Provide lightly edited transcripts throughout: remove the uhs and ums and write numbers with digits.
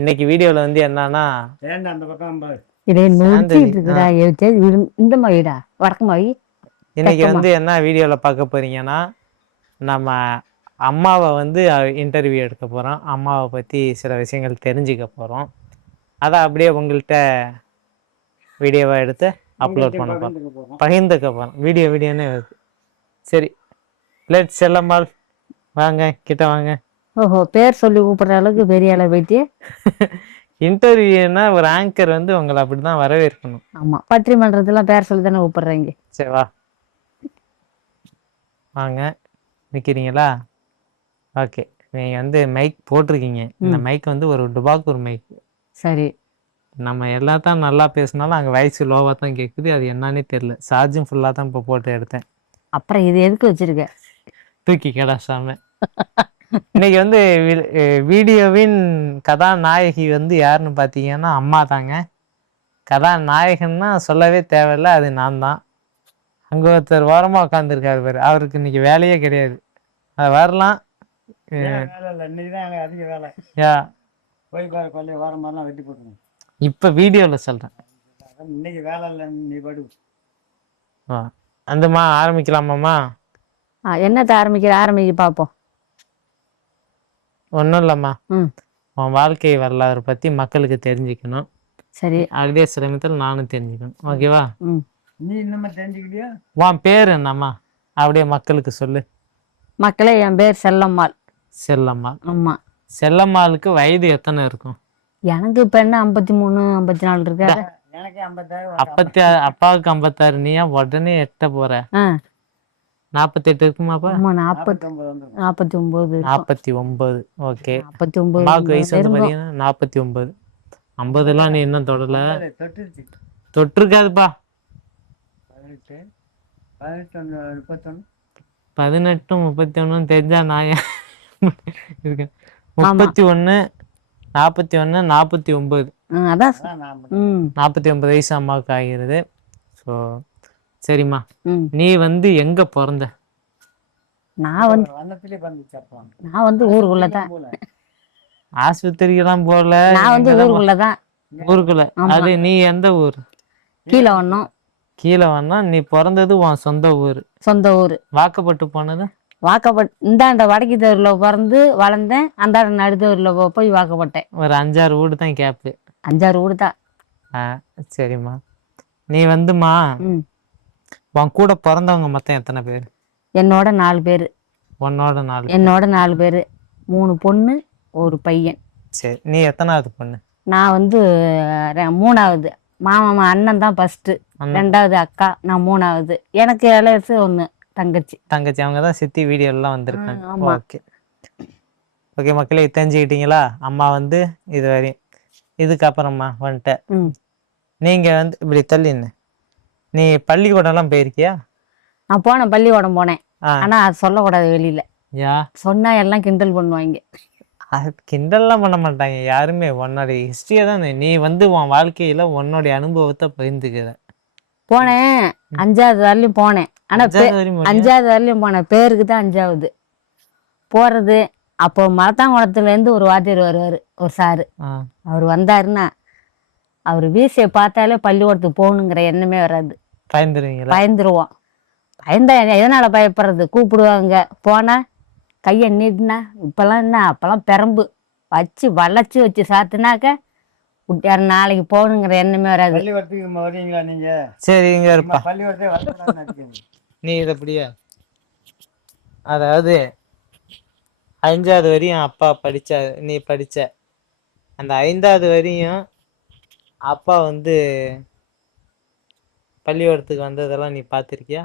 இன்னைக்கு வீடியோவில் வந்து என்னன்னா அந்த பக்கம் இதே நொடிச்சிட்டு சாண்டலி இருக்குடா இந்த மாதிரிடா வடக்கு மாதிரி இன்னைக்கு வந்து என்ன வீடியோவில் பார்க்க போறீங்கன்னா நம்ம அம்மாவை வந்து இன்டர்வியூ எடுக்க போகிறோம். அம்மாவை பற்றி சில விஷயங்கள் தெரிஞ்சுக்க போகிறோம். அதை அப்படியே உங்கள்கிட்ட வீடியோவை எடுத்து அப்லோட் பண்ண போகிறோம், பகிர்ந்துக்க போகிறோம். வீடியோன்னே வருது. சரி, லெட் செல்லம்மாள் வாங்க, கிட்ட வாங்க. ஓஹோ, பேர் சொல்லி கூப்பிடுற அளவுக்கு பெரிய அளவு போயிட்டு இன்டர்வியூனா ஒரு ஆங்கர் வந்து உங்களை அப்படிதான் வரவேற்கணும். ஆமா, பட்டிமன்றத்துல பேர் சொல்லி தானே கூப்பிடுறீங்க. சரி வா, வாங்க, நிற்கிறீங்களா? ஓகே, நீங்கள் வந்து மைக் போட்டிருக்கீங்க. இந்த மைக் வந்து ஒரு டுபாக்கூர் மைக். சரி, நம்ம எல்லாத்தான் நல்லா பேசினாலும் அங்கே வாய்ஸ் லோவாக தான் கேட்குது. அது என்னன்னே தெரியல. சார்ஜும் ஃபுல்லாக தான் இப்போ போட்டு எடுத்தேன். அப்புறம் இது எதுக்கு வச்சிருக்க? தூக்கி கடாசாம. இன்னைக்கு வந்து வீடியோவின் கதாநாயகி வந்து யாருன்னு பார்த்தீங்கன்னா அம்மா தாங்க. கதாநாயகன்னா சொல்லவே தேவையில்லை, அது நான் தான். அங்கே ஒருத்தர் ஓரமாக உட்காந்துருக்காரு பேர். அவருக்கு இன்னைக்கு வேலையே கிடையாது. அது வரலாம். அதிக வேலை போய் பாரு, கொல்லை வாரம் மாதிரிலாம் வெட்டி போட்டுருங்க. இப்போ வீடியோவில் சொல்கிறேன். இன்னைக்கு வேலை இல்லை, நீ படு. அந்தம்மா ஆரம்பிக்கலாமாம்மா? என்னத்தை ஆரம்பிக்க பார்ப்போம். ஒன்றும் இல்லைம்மா, உன் வாழ்க்கை வரலாறு பற்றி மக்களுக்கு தெரிஞ்சுக்கணும். சரி, அதே சிரமத்தில் நானும் தெரிஞ்சுக்கணும். ஓகேவா? நீ இன்னும் தெரிஞ்சுக்கிட்டியா? உன் பேர் என்னம்மா அப்படியே மக்களுக்கு சொல்லு. மக்களே, என் பேர் செல்லம்மாள். செல்லம்மாள். ஆமா. செல்லம்மாளுக்கு வயது எத்தனை இருக்கும்? எனக்கு இப்ப என்ன 53 54 இருக்கா? எனக்கு 56. அப்பாவுக்கு 56. நீயா உடனே எட்ட போற? 48 இருக்குமாப்பா? 49. 49. ஓகே, 49. அம்மாவுக்கு வயசு வந்து பாத்தீங்கன்னா 49. 50 நீ இன்னும் தொடல. தொட்டிருக்காதுப்பா. 18 31 தெரிஞ்சா நான் இருக்கேன். 31 41 49. அதான் 49 வயசு அம்மாவுக்கு ஆகிறது. ஸோ சரிம்மா, நீ வந்து எங்க பிறந்த? நான் வந்து ஊருக்குள்ளதான். ஆஸ்பத்திரிக்கெல்லாம் போகல, நான் வந்து ஊருக்குள்ளதான். ஊருக்குள்ள. அது நீ எந்த ஊர்? கீழவண்ணம். கீழவண்ணம். நீ பிறந்தது உன் சொந்த ஊர்? சொந்த ஊர். வாக்கப்பட்டு போனது? வாக்கப்பட்டு இந்தாண்ட வடக்கு தெருவில் பிறந்து வளர்ந்தேன். அந்தாண்ட நடுத்தூரில் போய் வாக்கப்பட்டேன். ஒரு 5-6 வீடு தான் கேப்பு. 5-6 வீடு தான். சரிம்மா, நீ வந்துமா உன் கூட பிறந்தவங்க மொத்தம் எத்தனை பேர்? என்னோட 4 பேர். உன்னோட 4? என்னோட 4 பேர், 3 பொண்ணு 1 பையன். சரி, நீ எத்தனாவது பொண்ணு? நான் வந்து 3வது. மாமா அண்ணன் தான் ஃபர்ஸ்ட், 2வது அக்கா, நான் 3வது. எனக்கு இளையசு 1 தங்கச்சி. அவங்க தான் சித்தி வீடியோலாம் வந்திருக்காங்க. ஓகே ஓகே மக்களே, தெரிஞ்சுக்கிட்டீங்களா? அம்மா வந்து இது வரையும். இதுக்கப்புறமா வந்துட்ட நீங்க வந்து இப்படி தள்ளின்னு நீ பள்ளிக்கூடம்லாம் போயிருக்கியா? நான் போனேன், பள்ளிக்கூடம் போனேன். ஆனா அது சொல்லக்கூடாது வெளியில. சொன்னா எல்லாம் கிண்டல் பண்ணுவாங்க. கிண்டல்லாம் பண்ண மாட்டாங்க யாருமே. உன்னோடைய ஹிஸ்டரியை தான் நீ வந்து உன் வாழ்க்கையில உன்னுடைய அனுபவத்தை பகிர்ந்துக்கிற. போனேன், 5வது வரலையும் போனேன். ஆனா 5வது வரலையும் போனேன், பேருக்கு தான் 5வது போறது. அப்போ மரத்தாங்குளத்துல இருந்து ஒரு வாத்தியார் வருவாரு, ஒரு சாரு. அவர் வந்தாருன்னா அவர் வீசையை பார்த்தாலே பள்ளிக்கூடத்துக்கு போகணுங்கிற எண்ணமே வராது. பயந்துருவோம். பயந்தா எதனால பயப்படுறது? கூப்பிடுவாங்க, போனா கையை நீட்டினா. இப்பெல்லாம் என்ன, அப்பெல்லாம் பெரம்பு வச்சு வளைச்சி வச்சு சாத்துனாக்க யார் நாளைக்கு போகணுங்கிற எண்ணமே வராது. சரிங்க, நீ இதை அப்படியா? அதாவது 5வது வரையும் அப்பா படிச்ச, நீ படிச்ச அந்த 5வது வரையும் அப்பா வந்து பள்ளிக்கூடத்துக்கு வந்ததெல்லாம் நீ பார்த்திருக்கியா?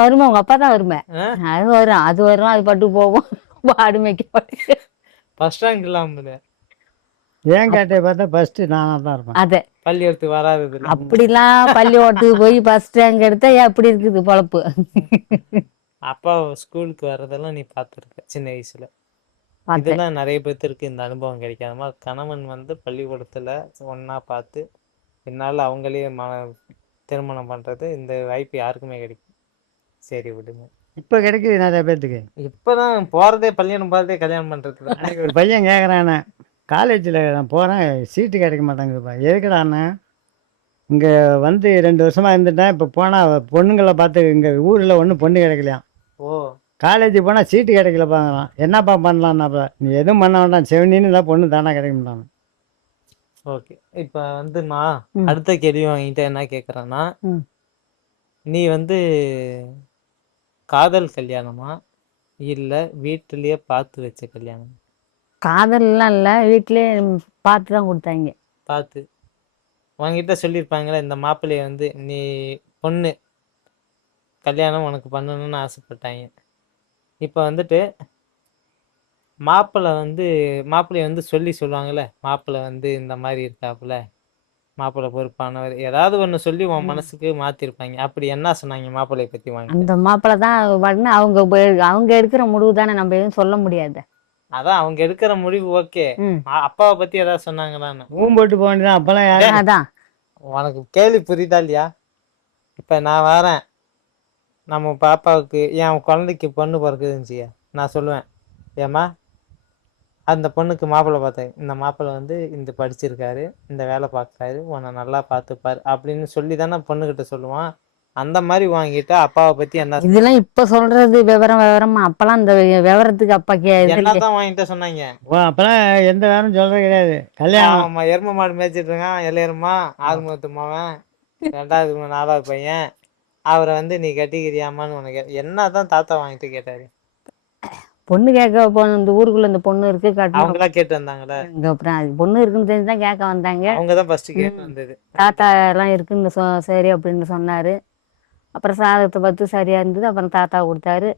வருமா, உங்க அப்பா தான் வருமே. அது வரும், அது பட்டு போவோம். ஆடுமைக்கு ஃபர்ஸ்ட் ரேங்க் இல்லாம ஏன் கேட்டே பார்த்தா ஃபர்ஸ்ட் நானா தான் இருப்பேன். அது பள்ளிக்கூடத்துக்கு வராது. அப்படிலாம் பள்ளிக்கூடத்துக்கு போய் ஃபர்ஸ்ட் ரேங்க் எடுத்தா எப்படி இருக்குது பொழப்பு? அப்பா ஸ்கூலுக்கு வர்றதெல்லாம் நீ பார்த்துருக்க சின்ன வயசுல. இதெல்லாம் நிறைய பேர்த்திற்கு இந்த அனுபவம் கிடைக்காதமா. கணவன் வந்து பள்ளிக்கூடத்துல ஒன்னா பார்த்து என்னால் அவங்களே திருமணம் பண்றது, இந்த வாய்ப்பு யாருக்குமே கிடைக்கும். சரி விடுங்க, இப்ப கிடைக்குது நிறைய பேர்த்துக்கு. இப்பதான் போறதே பள்ளிக்கூடம் போறதே கல்யாணம் பண்றது. ஒரு பையன் கேக்குறானே, காலேஜில் நான் போகிறேன், சீட்டு கிடைக்க மாட்டேங்குதுப்பா. எதுக்குடா அண்ணன், இங்கே வந்து 2 வருஷமாக இருந்துட்டேன். இப்போ போனால் பொண்ணுங்களை பார்த்து இங்கே ஊரில் ஒன்றும் பொண்ணு கிடைக்கலையாம். ஓ காலேஜ் போனால் சீட்டு கிடைக்கலப்பாங்கிறான். என்னப்பா பண்ணலான்னாப்பா, நீ எதுவும் பண்ண வேண்டாம், செவனின்னு தான் பொண்ணு தானே கிடைக்க மாட்டான். ஓகே. இப்போ வந்துமா ம். அடுத்த கேள்வி வாங்கிட்ட என்ன கேட்குறேன்னா, ம். நீ வந்து காதல் கல்யாணமா இல்லை வீட்டிலேயே பார்த்து வச்ச கல்யாணம்? காதல்லாம் இல்லை, வீட்டிலே பார்த்து தான் கொடுத்தாங்க. பார்த்து உங்ககிட்ட சொல்லியிருப்பாங்களே இந்த மாப்பிள்ளைய வந்து நீ பொண்ணு கல்யாணம் உனக்கு பண்ணணும்னு ஆசைப்பட்டாங்க. இப்போ வந்துட்டு மாப்பிள்ளைய வந்து சொல்லுவாங்கள்ல, மாப்பிள்ளை வந்து இந்த மாதிரி இருக்காப்புல, மாப்பிள்ளை பொறுப்பானவர், ஏதாவது ஒன்று சொல்லி உன் மனசுக்கு மாற்றிருப்பாங்க. அப்படி என்ன சொன்னாங்க மாப்பிள்ளைய பற்றி வாங்கிட்டு? அந்த மாப்பிள்ளை தான் பண்ண, அவங்க எடுக்கிற முடிவு தானே, நம்ம எதுவும் சொல்ல முடியாது. அதான் அவங்க எடுக்கிற முடிவு ஓகே. ம். அப்பாவை பற்றி ஏதாவது சொன்னாங்களான்னு? போட்டு போக வேண்டியதான். அப்போல்லாம் யாரும் அதான் உனக்கு கேள்வி புரியுதா இல்லையா? இப்போ நான் வரேன், நம்ம பாப்பாவுக்கு என் குழந்தைக்கு பொண்ணு பிறக்குதுன்னு நான் சொல்லுவேன், ஏம்மா அந்த பொண்ணுக்கு மாப்பிள்ளை பார்த்தேன், இந்த மாப்பிள்ளை வந்து இந்த படிச்சிருக்காரு, இந்த வேலை பார்க்குறாரு, உன்னை நல்லா பார்த்துப்பாரு அப்படின்னு சொல்லி தானே பொண்ணுக்கிட்ட சொல்லுவான். அந்த மாதிரி வாங்கிட்டு அப்பாவை பற்றி என்ன இதெல்லாம் இப்ப சொல்றது விவரமா, அப்பெல்லாம் இந்த விவரத்துக்கு அப்பா என்னதான் வாங்கிட்ட சொன்னாங்க? அப்போல்லாம் எந்த வேறும் சொல்கிறது கிடையாது. கல்யாணம் ஆமாம், எருமை மாடு மேய்ச்சிட்டு இருக்கான், எல்லையருமா ஆறுமுகத்து மாவன், 2வது 4வது பையன், அவரை வந்து நீ கட்டிக்கிறியாமான்னு உனக்கு என்னதான் தாத்தா வாங்கிட்டு கேட்டாரு? பொண்ணு கேட்க போன இந்த ஊருக்குள்ள இந்த பொண்ணு இருக்கு கட்டணும். அவங்களா கேட்டு வந்தாங்களே? அப்புறம் அது பொண்ணு இருக்குன்னு தெரிஞ்சுதான் கேட்க வந்தாங்க. அவங்க தான் ஃபர்ஸ்ட் கேட்டு வந்தது. தாத்தா எல்லாம் இருக்குன்னு சரி அப்படின்னு சொன்னாரு. அப்புறம் சாதகத்தை பார்த்து சரியா இருந்தது. அப்புறம் தாத்தா கொடுத்தாரு.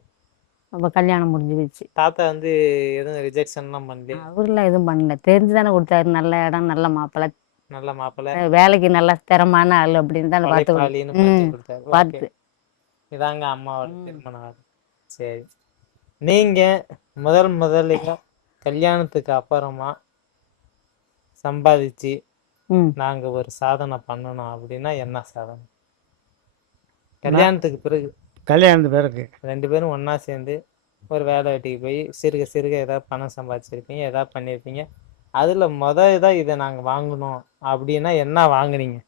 அப்ப கல்யாணம் முடிஞ்சு போச்சு. தாத்தா வந்து எதுவும் ரிஜெக்ஷன்லாம் பண்ணல? அவர்லாம் எதுவும் பண்ணல, தெரிஞ்சுதானே கொடுத்தாரு. நல்ல இடம், நல்ல மாப்பிள்ளை, நல்ல மாப்பிள்ளை, வேலைக்கு நல்ல திறமான ஆள் அப்படின்னு தானே பார்த்து கொடுத்தாரு. பார்த்து. இதாங்க அம்மாவோட திருமணம். சரி, நீங்க முதல்ல கல்யாணத்துக்கு அப்புறமா சம்பாதிச்சு நாங்க ஒரு சாதனை பண்ணணும் அப்படின்னா என்ன சாதனை? கல்யாணத்துக்கு பிறகு? கல்யாணத்துக்கு பிறகு 2 பேரும் ஒண்ணா சேர்ந்து ஒரு வேலை வெட்டிக்கு போய் சிறுக சிறுக ஏதாவது பணம் சம்பாதிச்சிருப்பீங்க, ஏதாவது பண்ணியிருப்பீங்க. அதுல இதா இதை நாங்க வாங்கணும் அப்படின்னா என்ன வாங்குனீங்க?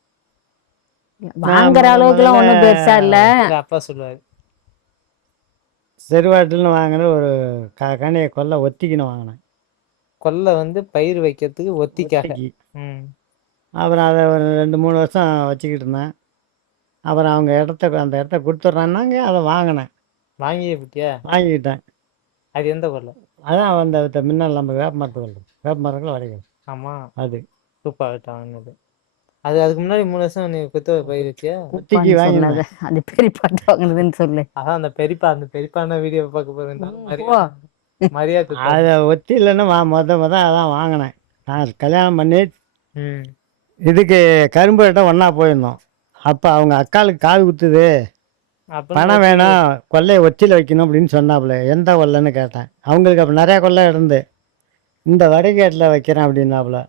வாங்குற அளவுக்கு எல்லாம் ஒண்ணும் பெருசா இல்ல. அப்பா சொல்லுவாரு, செருவாட்டில்னு வாங்கின ஒரு கனியை கொல்லை ஒத்திக்கின்னு வாங்கினேன். கொல்லை வந்து பயிர் வைக்கிறதுக்கு ஒத்திக்காக. அப்புறம் அதை ஒரு 2-3 வருஷம் வச்சுக்கிட்டு இருந்தேன். அப்புறம் அவங்க அந்த இடத்த கொடுத்துட்றான்னாங்க, அதை வாங்கினேன். வாங்கியே விட்டியா? வாங்கிக்கிட்டேன். அது எந்த கொல்லை? அதான் அந்த முன்னால் நம்ம வேப்ப மரத்து கொல்லை, வேப்ப மரங்கள் வரைக்கும். ஆமாம், அது சூப்பாகிட்ட வாங்கினது. அதுக்கு முன்னாடி 3 வருஷம் நீ பயிர் வச்சியா? குத்திக்கு வாங்கினது. அது பெரியப்பா வாங்கினதுன்னு சொல்லு. அதான் அந்த பெரியப்பான வீடியோ பார்க்க போகிறேன். மரியாதை அதை ஒத்தி இல்லைன்னா மொதல் அதான் வாங்கினேன். நான் கல்யாணம் பண்ணி இதுக்கு கரும்பு கிட்ட ஒன்றா போயிருந்தோம். அப்போ அவங்க அக்காளுக்கு காது குத்துது, பணம் வேணும், கொல்லையை ஒத்தியில் வைக்கணும் அப்படின்னு சொன்னாப்புல. எந்த கொல்லைன்னு கேட்டேன். அவங்களுக்கு அப்போ நிறையா கொல்லை இருந்து, இந்த வடகேட்டில் வைக்கிறேன் அப்படின்னாப்புல.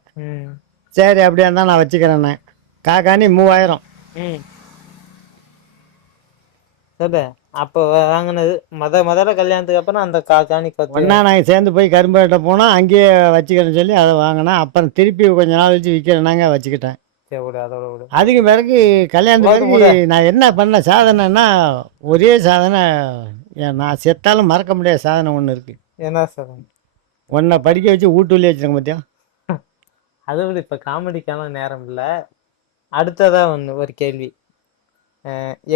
சரி அப்படியா இருந்தால் நான் வச்சுக்கிறேன்னே. காக்காணி 3000. சரி, அப்போ வாங்கினது முதல்ல கல்யாணத்துக்கு அப்புறம் அந்த காணி ஒன்றா நாங்கள் சேர்ந்து போய் கரும்பு கிட்ட போனால் அங்கேயே வச்சுக்கிறேன்னு சொல்லி அதை வாங்கினேன். அப்புறம் திருப்பி கொஞ்ச நாள் வச்சு விற்கிறேன்னாங்க, வச்சுக்கிட்டேன். அதுக்கு பிறகு கல்யாணத்துக்கு பிறகு நான் என்ன பண்ண சாதனைன்னா, ஒரே சாதனை, நான் செத்தாலும் மறக்க முடியாத சாதனை ஒன்று இருக்குது. என்ன சாதனை? ஒன்றை படிக்க வச்சு வீட்டுள்ளே வச்சுருங்க பார்த்தியா. அதை விட இப்போ காமெடிக்கான நேரம் இல்லை. அடுத்ததாக ஒரு கேள்வி.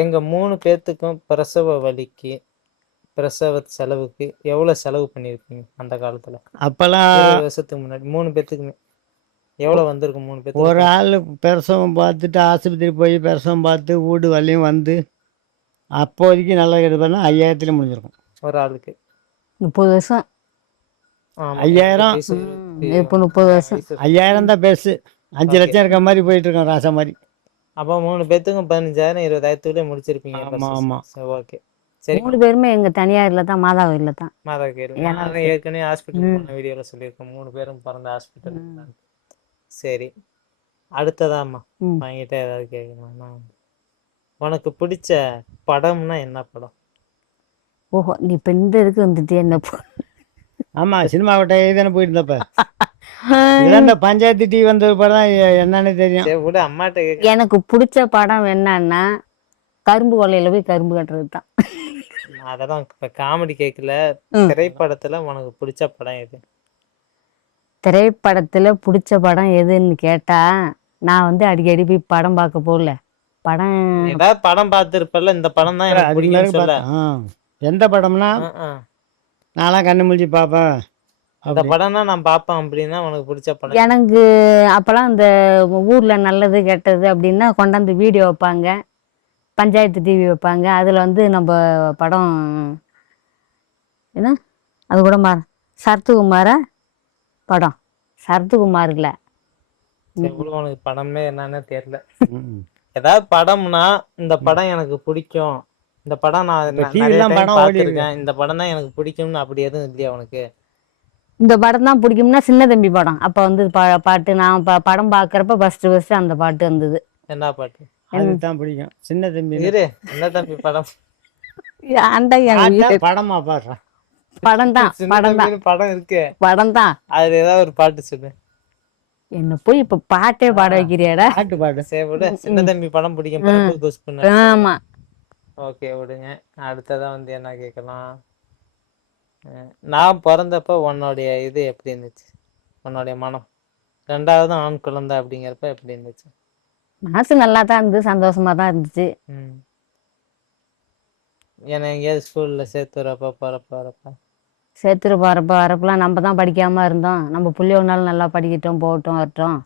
எங்கள் 3 பேர்த்துக்கும் பிரசவ வலிக்கு, பிரசவ செலவுக்கு எவ்வளோ செலவு பண்ணியிருக்கீங்க அந்த காலத்தில்? அப்போல்லாம் 20 வருஷத்துக்கு முன்னாடி 3 பேர்த்துக்குமே எவ்வளோ வந்திருக்கும்? 3 பேர்த்துக்கு ஒரு ஆள் பிரசவம் பார்த்துட்டு ஆஸ்பத்திரி போய் பிரசவம் பார்த்து வீடு வரலையும் வந்து அப்போதைக்கு நல்லா எடுப்பேன்னா 5000 முடிஞ்சிருக்கும். ஒரு ஆளுக்கு 30 வருஷம். 5000 இப்போ 30 வருஷம். 5000 தான் பேசு. 5 லட்சம் இருக்க மாதிரி போயிட்டு இருக்கோம் ராசா மாதிரி. அப்போ 3 பேர்த்துக்கும் 15,000 20,000 முடிச்சிருப்பீங்க. ஆமாம். சரி, ஓகே. சரி, 3 பேருமே எங்க தனியார்ல தான், மாதாவூர்ல தான். நான் ஏற்கனவே ஹாஸ்பிட்டல் போன வீடியோவில் சொல்லியிருக்கேன், 3 பேரும் பிறந்த ஹாஸ்பிட்டல். சரி, அடுத்ததாம்மா வாங்கிட்ட ஏதாவது கேட்கணும்னா, உனக்கு பிடிச்ச படம்னா என்ன படம்? ஓஹோ, நீ இப்போ இந்த இதுக்கு வந்துட்டு என்ன ஆமாம் சினிமா கோட்டை தானே போயிட்டு இருந்தப்ப இதான் இந்த பஞ்சாயத்து டிவி வந்த படம் தான் என்னன்னு தெரியும். சரி விட அம்மாட்ட கேட்க. எனக்கு பிடிச்ச படம் என்னன்னா கரும்பு கொல்லையில போய் கரும்பு கட்டுறது தான். நான் அதெல்லாம் இப்ப காமெடி கேட்கல. திரைப்படத்துல உனக்கு பிடிச்ச படம் எது? திரைப்படத்துல பிடிச்ச படம் எதுன்னு கேட்டா நான் வந்து அடிக்கடி போய் படம் பார்க்க போகல. படம் ஏதாவது படம் பார்த்துருப்பல, இந்த படம் தான் எனக்கு அதுக்கு பிடிக்கும்னு மேலே சொல்ல. எந்த படம்னா நான்லாம் கண்ணு முழிச்சு பார்ப்பேன். இந்த படம் தான் நான் பார்ப்பேன் அப்படின்னா உனக்கு பிடிச்ச படம்? எனக்கு அப்போல்லாம் இந்த ஊர்ல நல்லது கெட்டது அப்படின்னா கொண்டாந்து வீடியோ வைப்பாங்க, பஞ்சாயத்து டிவி வைப்பாங்க. அதில் வந்து நம்ம படம் என்ன அது கூட சரத்குமாரா படம், சரத்குமார் இல்லை சரி விடு, உனக்கு படமே என்னன்னு தெரியல. ஏதாவது படம்னா இந்த படம் எனக்கு பிடிக்கும், இந்த படம் நான் நிறைய time பார்த்திருக்கேன், இந்த படம் தான் எனக்கு பிடிக்கும்னு அப்படி எதுவும் இல்லையா உனக்கு? இந்த படம் தான் பிடிக்கும்னா சின்ன தம்பி படம். அப்போ வந்து பாட்டு நான் படம் பார்க்குறப்ப ஃபர்ஸ்ட் அந்த பாட்டு வந்தது. என்ன பாட்டு? அதுதான் பிடிக்கும். சின்ன தம்பி இரு, என்ன தம்பி படம்? ஏன்டா என் உயிரை- படமா பாடுறேன். படம் தான் சின்ன படம் தான் தம்பின்னு படம் இருக்கு, படம் தான். அதுல ஏதாவது ஒரு பாட்டு சொல்லு. என்ன போய் இப்ப பாட்டே பாட வைக்கிறியாடா? பாட்டு பாடு. சரி விடு, சின்ன தம்பி படம் பிடிக்கும். படத்துக்கு குஸ் பண்ண. ஆமா. ஓகே விடுங்க. அடுத்ததா வந்து என்ன கேட்கலாம்? நான் பிறந்தப்ப உன்னுடைய இது எப்படி இருந்துச்சு, உன்னுடைய மனம்? ரெண்டாவது ஆண் குழந்தை அப்படிங்கிறப்ப எப்படி இருந்துச்சு? மனசு நல்லா தான் இருந்துச்சு, சந்தோஷமா தான் இருந்துச்சு. ஏன்னா எங்கேயாவது ஸ்கூல்ல சேர்த்து வரப்ப சேர்த்துட்டு வரப்பெல்லாம் நம்ம தான் படிக்காம இருந்தோம். நம்ம புள்ளி ஒரு நாள் நல்லா படிக்கட்டும், போகட்டும், வரட்டும்.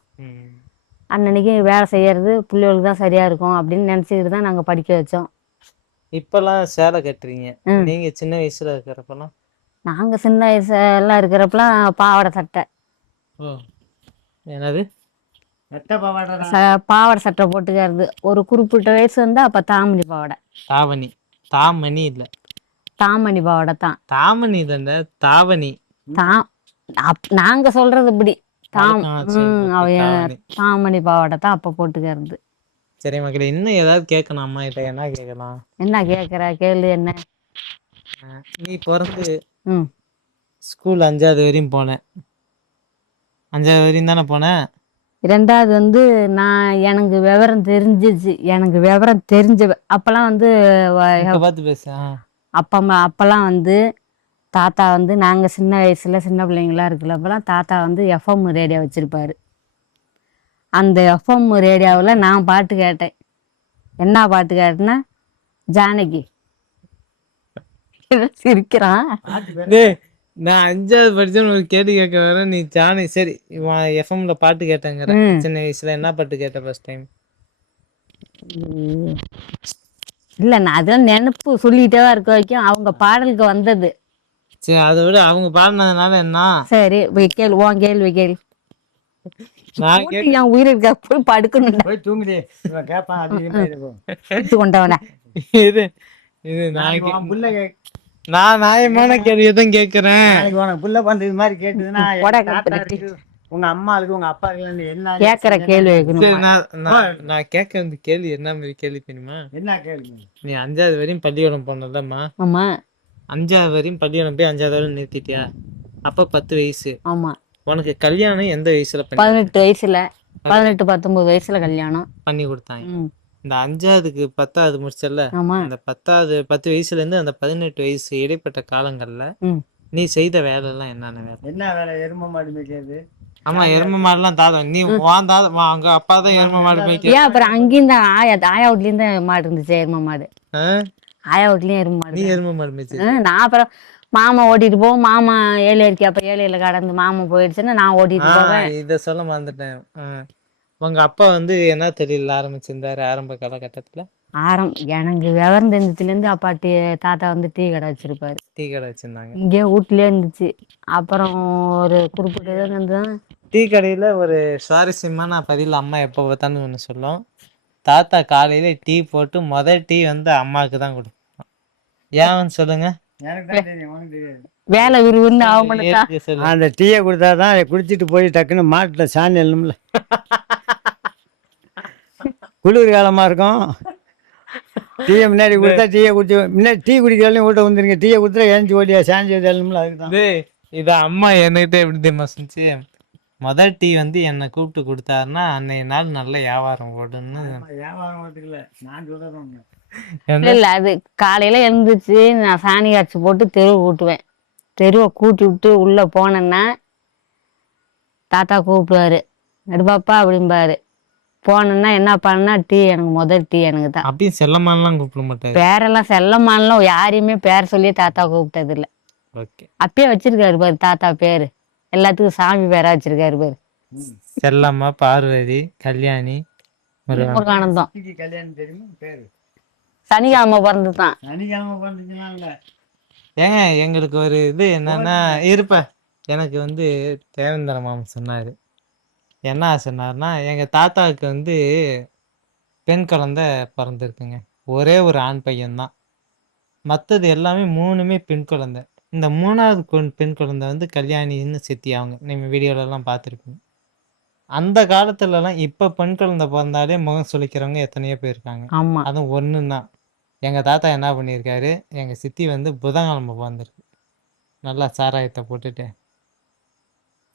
அன்னன்னைக்கு வேலை செய்யறது பிள்ளைகளுக்கு தான் சரியா இருக்கும் அப்படின்னு நினைச்சுக்கிட்டு தான் நாங்க படிக்க வச்சோம். இப்பெல்லாம் சேலை கட்டுறீங்க, நீங்க சின்ன வயசுல இருக்கிறப்பெல்லாம்? நாங்க சின்ன வயசு எல்லாம் இருக்கிறப்பெல்லாம் பாவாடை சட்டை. என்னது? பாவாடை சட்டை போட்டுக்கிறது. ஒரு குறிப்பிட்ட வயசு வந்தா அப்ப தாமணி பாவாடை. தாமணி இல்ல, தாமணி பாவாடை தான். தாமணி இல்ல, தாவணி. நாங்க சொல்றது இப்படி தாவணி. தாமணி பாவாடை தான் அப்ப போட்டுக்கிறது. சரி மக்களே, இன்னும் ஏதாவது கேட்கணும் அம்மா கிட்ட? என்ன கேட்கலாம்? என்ன கேக்குற கேளு. என்ன நீ பிறந்து ஸ்கூல் 5வது வரையும் போனேன், 5வது வரையும் தானே போனேன். ரெண்டாவது வந்து நான் எனக்கு விவரம் தெரிஞ்சிச்சு. எனக்கு விவரம் தெரிஞ்ச அப்பெல்லாம் வந்து பார்த்து பேச அப்பெல்லாம் வந்து தாத்தா வந்து நாங்க சின்ன வயசுல சின்ன பிள்ளைங்களா இருக்கிறப்பெல்லாம் தாத்தா வந்து எஃப்எம் ரேடியோ வச்சிருப்பாரு. அந்த எஃப்எம் ரேடியோவில் நான் பாட்டு கேட்டேன். என்ன பாட்டு கேட்டேன்னா ஜானகி. சிரிக்கிறான். நான் 5வது படிச்சேன்னு ஒரு கேள்வி கேட்க வர நீ ஜானகி. சரி, எஃப்எம்ல பாட்டு கேட்டேங்கிற. சின்ன வயசுல என்ன பாட்டு கேட்ட ஃபர்ஸ்ட் டைம்? இல்ல நான் அதெல்லாம் நினைப்பு சொல்லிட்டே இருக்க வரைக்கும் அவங்க பாடலுக்கு வந்தது. சரி, அதை விட அவங்க பாடினதுனால என்ன? சரி கேள்வி, உன் கேள்வி கேள்வி. நான் என் உயிர் இருக்க போய் படுக்கணும். போய் தூங்குதே கொண்டவன இது இது நான் நியாயமான கேள்வி எதுவும் கேட்கிறேன். புள்ள பண்றது மாதிரி கேட்டதுன்னா உங்க அம்மாவுக்கு உங்க அப்பா என்ன கேக்குற கேள்வி சரி, நான் கேட்க வந்து கேள்வி என்ன மாதிரி கேள்வி தெரியுமா? என்ன கேள்வி? நீ 5வது வரையும் பள்ளிக்கூடம் போனதம்மா. ஆமா. 5வது வரையும் பள்ளிக்கூடம் போய் 5வது வரையும் நிறுத்திட்டியா? அப்ப 10 வயசு. ஆமா. உனக்கு கல்யாணம் எந்த வயசுல 18 வயசுல 18 19 வயசுல கல்யாணம் பண்ணி கொடுத்தாங்க. இந்த 5வதுக்கு 10வது முடிச்சல, அந்த 10 வயசுல இருந்து அந்த 18 வயசு இடைப்பட்ட காலங்கள்ல நீ செய்த வேலை எல்லாம் என்னென்ன வேலை? என்ன வேலை? எரும மாடு மேய்க்கிறது. ஆமா, எரும மாடுலாம் தாத்தா நீ அங்க அப்பா தான் எரும மாடு மேய்க்க. ஏன் அப்புறம் அங்கேயும் தான் ஆயா வீட்லயும் தான் மாடு இருந்துச்சு, எரும மாடு. ஆயா வீட்லயும் எரும மாடு. நீ எரும மாடு மேய்ச்சி? நான் அப்புறம் மாமா ஓட்டிட்டு போவோம். மாமா ஏழைக்கு அப்ப ஏழையில கடந்து மாமா போயிடுச்சுன்னா நான் ஓட்டிட்டு போவேன். இத சொல்ல மறந்துட்டேன். உங்க அப்பா வந்து என்ன தொழில் ஆரம்பிச்சிருந்தாரு ஆரம்ப காலகட்டத்துல? எனக்கு விவரம் தெரிஞ்சதுல இருந்து அப்பா தாத்தா வந்து டீ கடை வச்சிருப்பாரு. டீ கடை வச்சிருந்தாங்க இங்கே வீட்லயே இருந்துச்சு. அப்புறம் ஒரு குறிப்பிட்ட டீ கடையில ஒரு சுவாரஸ்யமான பதில் அம்மா எப்போ பார்த்தாலும் ஒன்று சொல்லும். தாத்தா காலையில டீ போட்டு முதல் டீ வந்து அம்மாவுக்கு தான் கொடுப்போம். ஏன்னு சொல்லுங்க. வேலை விரும்புன்னு அவங்க அந்த டீயை கொடுத்தாதான் குடிச்சிட்டு போய் டக்குன்னு மாட்டுல சாணி எல்லணும்ல. குளிர் காலமா இருக்கும். டீயை முன்னாடி கொடுத்தா டீயை குடிச்சு முன்னாடி டீ குடிக்கிறதையும் வீட்டை வந்துருங்க. டீயை கொடுத்தா ஏஞ்சி ஓடியா சாஞ்சி எல்லணும்ல. அதுக்குதான் இது அம்மா என்கிட்ட எப்படி தெரியுமா சொன்னிச்சு, முதல் டீ வந்து என்னை கூப்பிட்டு கொடுத்தாருன்னா அன்னைய நாள் நல்ல வியாபாரம் ஓடுன்னு. வியாபாரம் இல்லை, நான் சொல்றேன். இல்ல இல்ல, அது காலையில எழுந்துச்சு நான் சாணி காய்ச்சி போட்டு தெருவை கூட்டுவேன். தெருவை கூட்டி விட்டு உள்ள போனேன்னா தாத்தா கூப்பிடுவாரு, நடுபாப்பா அப்படிம்பாரு. போனேன்னா என்ன பண்ணா, டீ எனக்கு முதல் டீ எனக்கு தான். அப்படியும் செல்லம்மான்லாம் கூப்பிட மாட்டாரு. பேரெல்லாம் செல்லம்மான்லாம் யாரையுமே பேர் சொல்லி தாத்தா கூப்பிட்டது இல்லை. ஓகே. அப்பயே வச்சிருக்காரு பாரு தாத்தா பேரு, எல்லாத்துக்கும் சாமி பேரா வச்சிருக்காரு பாரு. செல்லம்மா, பார்வதி, கல்யாணி, முருகானந்தம். கல்யாணம் தெரியுமா பேரு? சனிக்கிழமை பிறந்துதான். சனிக்கிழமை பிறந்துச்சுன்னா இல்லை. ஏங்க எங்களுக்கு ஒரு இது என்னன்னா எனக்கு வந்து தேவேந்திர மாமன் சொன்னாரு. என்ன சொன்னார்னா, எங்க தாத்தாவுக்கு வந்து பெண் குழந்தை பிறந்திருக்குங்க. ஒரே ஒரு ஆண் பையன்தான். மற்றது எல்லாமே 3மே பெண் குழந்தை. இந்த 3வது பெண் குழந்தை வந்து கல்யாணின்னு சித்தி அவங்க. நீங்கள் வீடியோலலாம் பார்த்துருப்பீங்க. அந்த காலத்துலலாம் இப்போ பெண் குழந்தை பிறந்தாலே முகம் சுளிக்கிறவங்க எத்தனையோ பேர் இருக்காங்க. ஆமா, அதுவும் ஒன்று தான். எங்கள் தாத்தா என்ன பண்ணியிருக்காரு, எங்கள் சித்தி வந்து புதன்கிழமை பிறந்திருக்கு. நல்லா சாராயத்தை போட்டுட்டு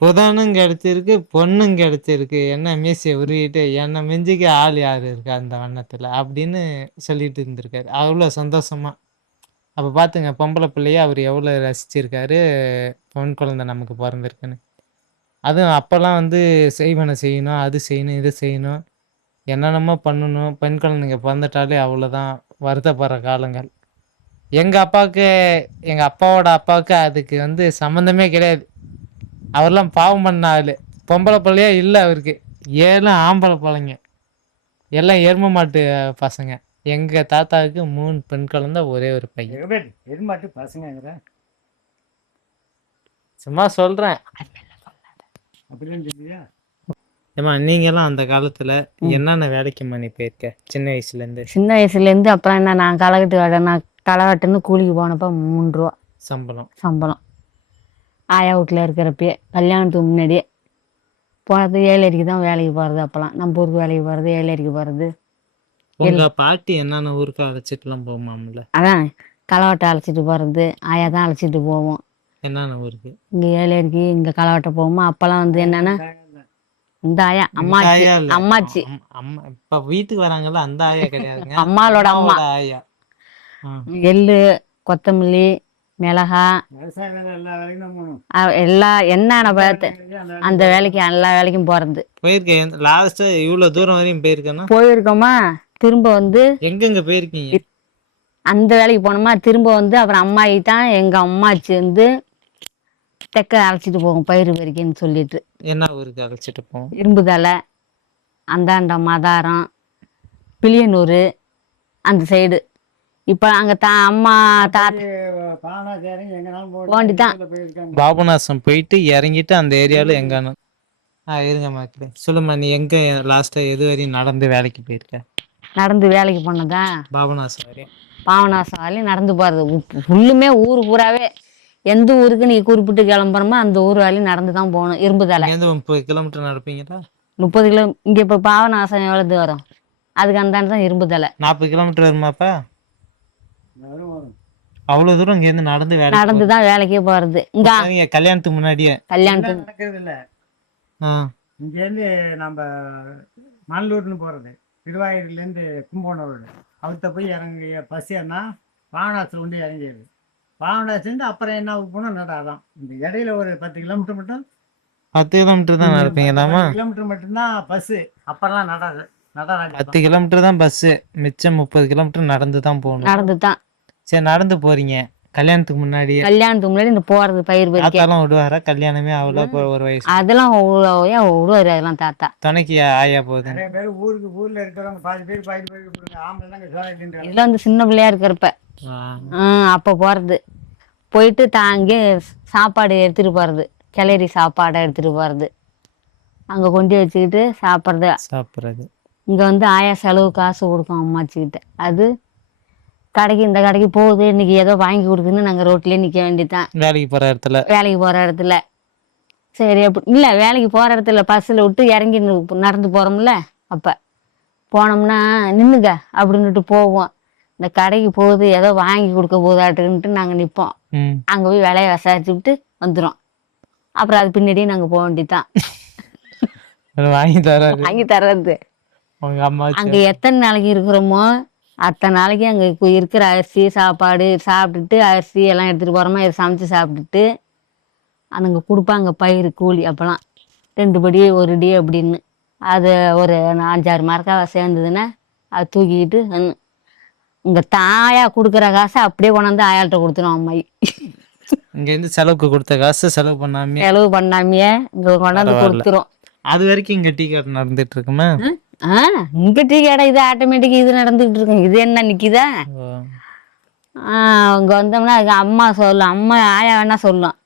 புதனும் கிடைச்சிருக்கு, பொண்ணும் கிடைச்சிருக்கு, என்ன மீசையை உருவிட்டு என்னை மிஞ்சிக்க ஆள் யார் இருக்கா அந்த வண்ணத்தில் அப்படின்னு சொல்லிட்டு இருந்திருக்காரு. அவ்வளோ சந்தோஷமா. அப்போ பார்த்துங்க பொம்பளை பிள்ளைய அவர் எவ்வளோ ரசிச்சிருக்காரு, பொன் குழந்தை நமக்கு பிறந்திருக்குன்னு. அதுவும் அப்போல்லாம் வந்து செய்வனை செய்யணும், அது செய்யணும், இது செய்யணும், என்னென்னமோ பண்ணணும். பெண் குழந்தைங்க பிறந்துட்டாலே அவ்வளோதான் வருத்தப்படுற காலங்கள். எங்கள் அப்பாவோட அப்பாவுக்கு அதுக்கு வந்து சம்மந்தமே கிடையாது. அவர்லாம் பாவம் பண்ண ஆளு. பொம்பளை பிள்ளையா இல்லை அவருக்கு, 7 ஆம்பளை பிள்ளைங்க, எல்லாம் எரும மாட்டு பசங்க. எங்கள் தாத்தாவுக்கு 3 பெண் குழந்தை, ஒரே ஒரு பையன். எருமாட்டு பசங்க சும்மா சொல்கிறேன். அப்படின்னு சொல்லியா? ஏம்மா நீங்கெல்லாம் அந்த காலத்தில் என்னென்ன வேலைக்கு பண்ணி போயிருக்க சின்ன வயசுலேருந்து? சின்ன வயசுலேருந்து. அப்புறம் என்ன, நான் களகட்டு வேலை, நான் களவாட்டுன்னு கூலிக்கு போனப்போ 3 ரூபா சம்பளம். ஆயா வீட்டில் இருக்கிறப்பயே கல்யாணத்துக்கு முன்னாடியே போனது 7:30 தான் வேலைக்கு போகிறது. அப்போலாம் நம்ம ஊருக்கு வேலைக்கு போகிறது 7:30 போகிறது. உங்க பாட்டி என்னென்ன ஊருக்கு அழைச்சிட்டுலாம் போமாம்ல? அதான் களவாட்டை அழைச்சிட்டு போகிறது, ஆயா தான் அழைச்சிட்டு போவோம். என்னென்ன ஊருக்கு? இங்கே 7:30 இங்கே களவாட்ட போவோமா. அப்போல்லாம் வந்து என்னென்னா, இந்த ஆயா அம்மாச்சி அம்மா இப்ப வீட்டுக்கு வராங்கல்ல அந்த ஆயா கிடையாதுங்க, அம்மாளோட அம்மா. ஆயா. எள்ளு, கொத்தமல்லி, மிளகா, எல்லா என்னென்ன பார்த்து அந்த வேலைக்கு எல்லா வேலைக்கும் போகிறது. போயிருக்கேன். லாஸ்ட் இவ்வளவு தூரம் வரையும் போயிருக்கோமா. திரும்ப வந்து எங்கெங்க போயிருக்கீங்க? அந்த வேலைக்கு போனோமா, திரும்ப வந்து அப்புறம் அம்மாயி தான் எங்க அம்மாச்சி வந்து தெக்க அழைச்சிட்டு போவோம் பயிர் பறிக்கன்னு சொல்லிட்டு. என்ன ஊருக்கு அழைச்சிட்டு போவோம்? இரும்புதலை, அந்தாண்ட மதாரம், பிளியனூர் அந்த சைடு. இப்போ அங்கே அம்மா போண்டி தான். பாபநாசம் போயிட்டு இறங்கிட்டு அந்த ஏரியாவில் எங்கானு இருங்க மக்களே. சொல்லுமா, நீ எங்க லாஸ்டா எது வரையும் நடந்து வேலைக்கு போயிருக்க? நடந்து வேலைக்கு போனதா? பாபநாசம் வரையும். பாபநாசம் வரையும் நடந்து போகிறது. ஃபுல்லுமே ஊர் பூராவே எந்த ஊருக்கு நீ குறிப்பிட்டு கிளம்புறமோ அந்த ஊர் வரையும் நடந்து தான் போகணும். இரும்புதலை 30 கிலோமீட்டர் நடப்பீங்களா? 30 கிலோ. இங்கே இப்போ பாபநாசம் எவ்வளவு வரும்? அதுக்கு அந்தாண்டு தான் இரும்புதலை. 40 கிலோமீட்டர் வருமாப்பா? அவ்வளவு தூரம் இங்க இருந்து நடந்து தான் வேலைக்கே போறது. இங்க கல்யாணத்துக்கு முன்னாடியே நடக்கிறது இல்ல. இங்க இருந்து நம்ம மல்லூர்னு போறது, திருவாயூர்ல இருந்து கும்பகோணம் அவர்கிட்ட போய் இறங்கி பஸ் ஏறினா பாவனாசத்துல கொண்டு இறங்கிடுது. பாவனாசிலேருந்து அப்புறம் என்ன போனோம் நடாதான். இந்த இடையில ஒரு 10 கிலோமீட்டர் மட்டும் 10 கிலோமீட்டர் தான் நடப்பீங்களாமா? 10 கிலோமீட்டர் மட்டும்தான் பஸ். அப்பெல்லாம் 10 கிலோமீட்டர் தான் பஸ், மிச்சம் 30 கிலோமீட்டர் நடந்து தான் போகணும். நடந்து தான். சரி, நடந்து போறீங்க கல்யாணத்துக்கு முன்னாடி இந்த போறது பயிர் தாத்தாலாம் விடுவாரா? கல்யாணமே அவ்வளோ ஒரு வயசு அதெல்லாம் விடுவாரு. அதெல்லாம் தாத்தா துணைக்கு ஆயா போகுது. நிறைய பேர் ஊர்ல இருக்கிறவங்க பாதி பேர் ஆம்பளை இதெல்லாம் வந்து சின்ன பிள்ளையா இருக்கிறப்ப அப்ப போறது. போயிட்டு தாங்கே சாப்பாடு எடுத்துட்டு போறது, கிளறி சாப்பாடை எடுத்துட்டு போறது, அங்க கொண்டு வச்சுக்கிட்டு சாப்பிட்றது. இங்க வந்து ஆயா செலவு காசு கொடுக்கும் அம்மாச்சிக்கிட்ட. அது கடைக்கு இந்த கடைக்கு போகுது, இன்னைக்கு ஏதோ வாங்கி கொடுக்குன்னு நாங்கள் ரோட்லேயே நிற்க வேண்டியதான். வேலைக்கு போகிற இடத்துல சரி. அப்படி இல்லை, வேலைக்கு போகிற இடத்துல பஸ்ஸில் விட்டு இறங்கி நடந்து போகிறோம்ல, அப்போ போனோம்னா நின்றுங்க அப்படின்னுட்டு போவோம். இந்த கடைக்கு போகுது ஏதோ வாங்கி கொடுக்க போதாட்டுன்ட்டு நாங்கள் நிற்போம். அங்கே போய் விலையை விசாரிச்சுக்கிட்டு வந்துடும். அப்புறம் அது பின்னாடியே நாங்க போக வேண்டியதுதான். வாங்கி தராரு வாங்கி தர்றது. உங்க அம்மா. அங்க எத்தனை நாளைக்கு இருக்கிறோமோ அத்தனை நாளைக்கு அங்க இருக்கிற அரிசி சாப்பாடு சாப்பிட்டுட்டு அரிசி எல்லாம் எடுத்துட்டு போறோமா, இதை சமைச்சு சாப்பிட்டுட்டு அதுங்க கொடுப்பாங்க பயிர் கூலி. அப்பெல்லாம் 2 படி 1 டி அப்படின்னு. அது ஒரு 5-6 மார்க்காக சேர்ந்ததுன்னா அதை தூக்கிக்கிட்டு உங்க தாயா கொடுக்குற காசை அப்படியே கொண்டாந்து ஆயாள்கிட்ட கொடுத்துரும் அம்மாயி. இங்க இருந்து செலவுக்கு கொடுத்த காசு செலவு பண்ணாம செலவு பண்ணாமையே இங்க கொண்டாந்து கொடுத்துரும். அது வரைக்கும் இங்க டீ கடை நடந்துட்டு இருக்குமா? இங்க டீ கடை இது ஆட்டோமேட்டிக் இது நடந்துகிட்டு இருக்கும். இது என்ன நிக்குதா? இங்க வந்தோம்னா அம்மா சொல்லும், அம்மா ஆயா வேணா சொல்லும்,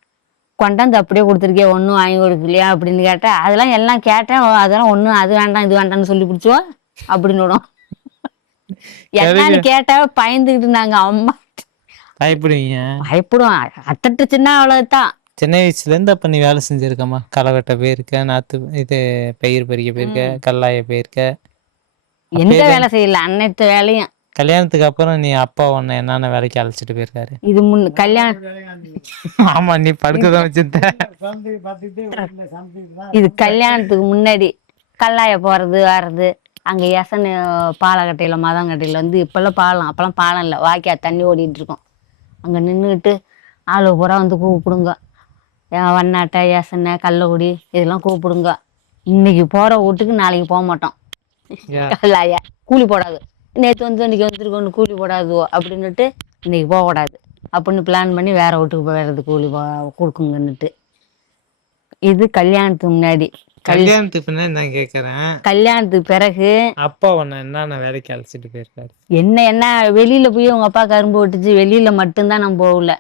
கொண்டாந்து அப்படியே கொடுத்துருக்கே ஒன்றும் வாங்கி கொடுக்கலையா அப்படின்னு கேட்டேன். அதெல்லாம் எல்லாம் கேட்டேன், அதெல்லாம் ஒன்றும் அது வேண்டாம் இது வேண்டாம்னு சொல்லி பிடிச்சோம் அப்படின்னு விடும். என்னன்னு கேட்டா பயந்துக்கிட்டு நாங்க அம்மா பயப்படுவீங்க? பயப்படுவோம். அத்தட்டு சின்ன அவ்வளவுதான். சின்ன வயசுல இருந்து அப்ப நீ வேலை செஞ்சிருக்கமா? களை வெட்ட போயிருக்க, நாத்து இது பயிர் பறிக்க போயிருக்க, கல்லாய போயிருக்க. எந்த வேலை செய்யல, அனைத்து வேலையும். கல்யாணத்துக்கு அப்புறம் நீ அப்பா உன்னை என்னென்ன வேலைக்கு அழைச்சிட்டு போயிருக்காரு? இது கல்யாணம். ஆமா, நீ படுக்கதான் வச்சிருந்த. இது கல்யாணத்துக்கு முன்னாடி கல்லாய போறது வர்றது. அங்க எசனு பாலக்கட்டையில மதங்கட்டையில வந்து இப்பெல்லாம் பாலம், அப்பெல்லாம் பாலம் இல்லை, வாய்க்கா தண்ணி ஓடிட்டு இருக்கோம். அங்க நின்றுக்கிட்டு ஆளு பூரா வந்து கூப்பிடுங்க, வண்ணாட்டை எசனை கள்ளக்குடி இதெல்லாம் கூப்பிடுங்க. இன்னைக்கு போற வீட்டுக்கு நாளைக்கு போக மாட்டோம். கல்லாயா கூலி போடாது, நேற்று வந்து இன்னைக்கு வந்துருக்கோன்னு கூலி போடாதுவோ அப்படின்னுட்டு இன்னைக்கு போகக்கூடாது அப்படின்னு பிளான் பண்ணி வேற வீட்டுக்கு போயிடுறது கூலி கொடுக்குங்கன்னுட்டு. இது கல்யாணத்துக்கு முன்னாடி. கல்யாணத்துக்கு பின்னாடி நான் கேக்குறேன், கல்யாணத்துக்கு பிறகு அப்பா உன்னை என்னென்ன வேலைக்கு அழைச்சிட்டு போயிருக்காரு? என்ன வெளியில போய் உங்க அப்பா கரும்பு வெட்டுச்சு, வெளியில மட்டும்தான் நான் போகல.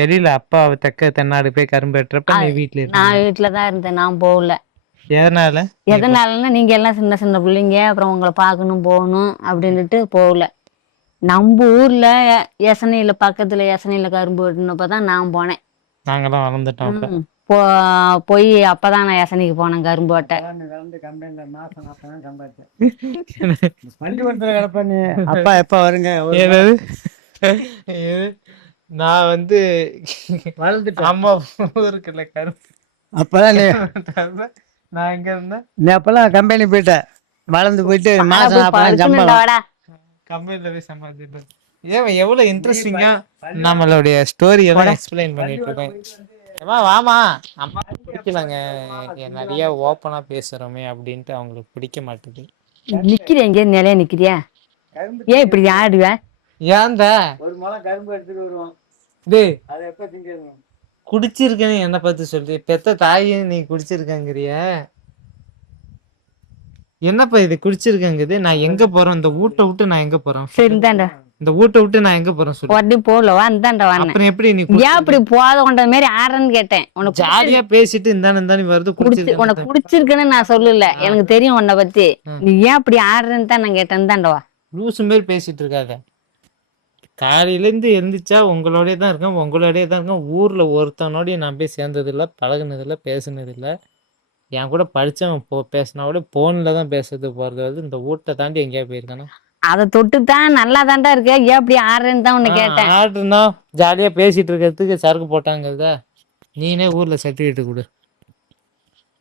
தெரியல, அப்பா தெக்க தென்னாடு போய் கரும்பு வெட்டுறப்ப நீ வீட்டுல நான் வீட்டுலதான் இருந்தேன், நான் போகல. எதனாலன்னா நீங்க எல்லாம் சின்ன சின்ன பிள்ளைங்க, அப்புறம் உங்களை பார்க்கணும் போகணும் அப்படின்னுட்டு போகல. நம்ம ஊர்ல எசனையில பக்கத்துல எசனையில கரும்பு வெட்டினப்பதான் நான் போனேன். நாங்கெல்லாம் வளர்ந்துட்டோம். போய் அப்பதான் நான் எசனைக்கு போனேன் கரும்பு வெட்ட. அப்பா எப்ப வருங்க? நான் வந்து வளர்ந்துட்டேன், அம்மா ஊருக்குள்ள கரும்பு. அப்பதான் நான் எங்க இருந்தேன்? நீ அப்பெல்லாம் கம்பெனி போயிட்ட, வளர்ந்து போயிட்டு மாசம் சம்பளம் கம்பெனில போய் சம்பாதிப்பேன். ஏன் எவ்வளவு இன்ட்ரெஸ்டிங்கா நம்மளுடைய ஸ்டோரி எல்லாம் எக்ஸ்பிளைன் பண்ணிட்டு இருக்கேன். வாமா, அம்மா பிடிக்கலங்க, நிறைய ஓப்பனா பேசுறோமே அப்படின்ட்டு அவங்களுக்கு பிடிக்க மாட்டேங்குது. நிக்கிறியா இங்க நிலையா நிக்கிறியா? ஏன் இப்படி ஆடுவேன்? ஏன்டா ஒரு முளம் கரும்பு எடுத்துட்டு வருவோம். டேய், அதை எப்ப திங்கிறது? குடிச்சிருக்கேன்னு என்ன பார்த்து சொல்லி பெத்த தாயே நீ குடிச்சிருக்கங்கிறிய? என்னப்பா இது குடிச்சிருக்கங்குது? நான் எங்க போறேன்? இந்த வீட்டை விட்டு நான் எங்க போறேன்? சரி தாண்டா, இந்த வீட்டை விட்டு நான் எங்க போறேன் சொல்லு. உடனே போகல வந்தாண்டா வந்தேன். அப்புறம் எப்படி நீ ஏன் அப்படி போத கொண்ட மாதிரி ஆடுறன்னு கேட்டேன். உனக்கு ஜாலியா பேசிட்டு இந்தானு வருது. உனக்கு குடிச்சிருக்குன்னு நான் சொல்லல, எனக்கு தெரியும் உன்னை பத்தி. நீ ஏன் அப்படி ஆடுறன்னு தான் நான் கேட்டேன். தாண்டவா லூசு மாரி பேசிட்டு இருக்காத. காலையில இருந்து எழுந்திரிச்சா உங்களோடய தான் இருக்கேன், உங்களோடய தான் இருக்கேன். ஊர்ல ஒருத்தனோடய நான் போய் சேர்ந்தது இல்லை, பழகுனது இல்லை, பேசுனது இல்லை. என் கூட படிச்சவன் பேசினா கூட போன்ல தான் பேசுறது போறது வந்து. இந்த வீட்டை தாண்டி எங்கேயா போயிருக்கானா? அதை தொட்டுத்தான் நல்லா தாண்டா இருக்க, ஏன் அப்படி ஆடுறேன்னு தான் உன்னை கேட்டேன். ஆடுனா ஜாலியா பேசிட்டு இருக்கிறதுக்கு சரக்கு போட்டாங்கிறத நீனே ஊர்ல சர்டிஃபிகேட் கொடு.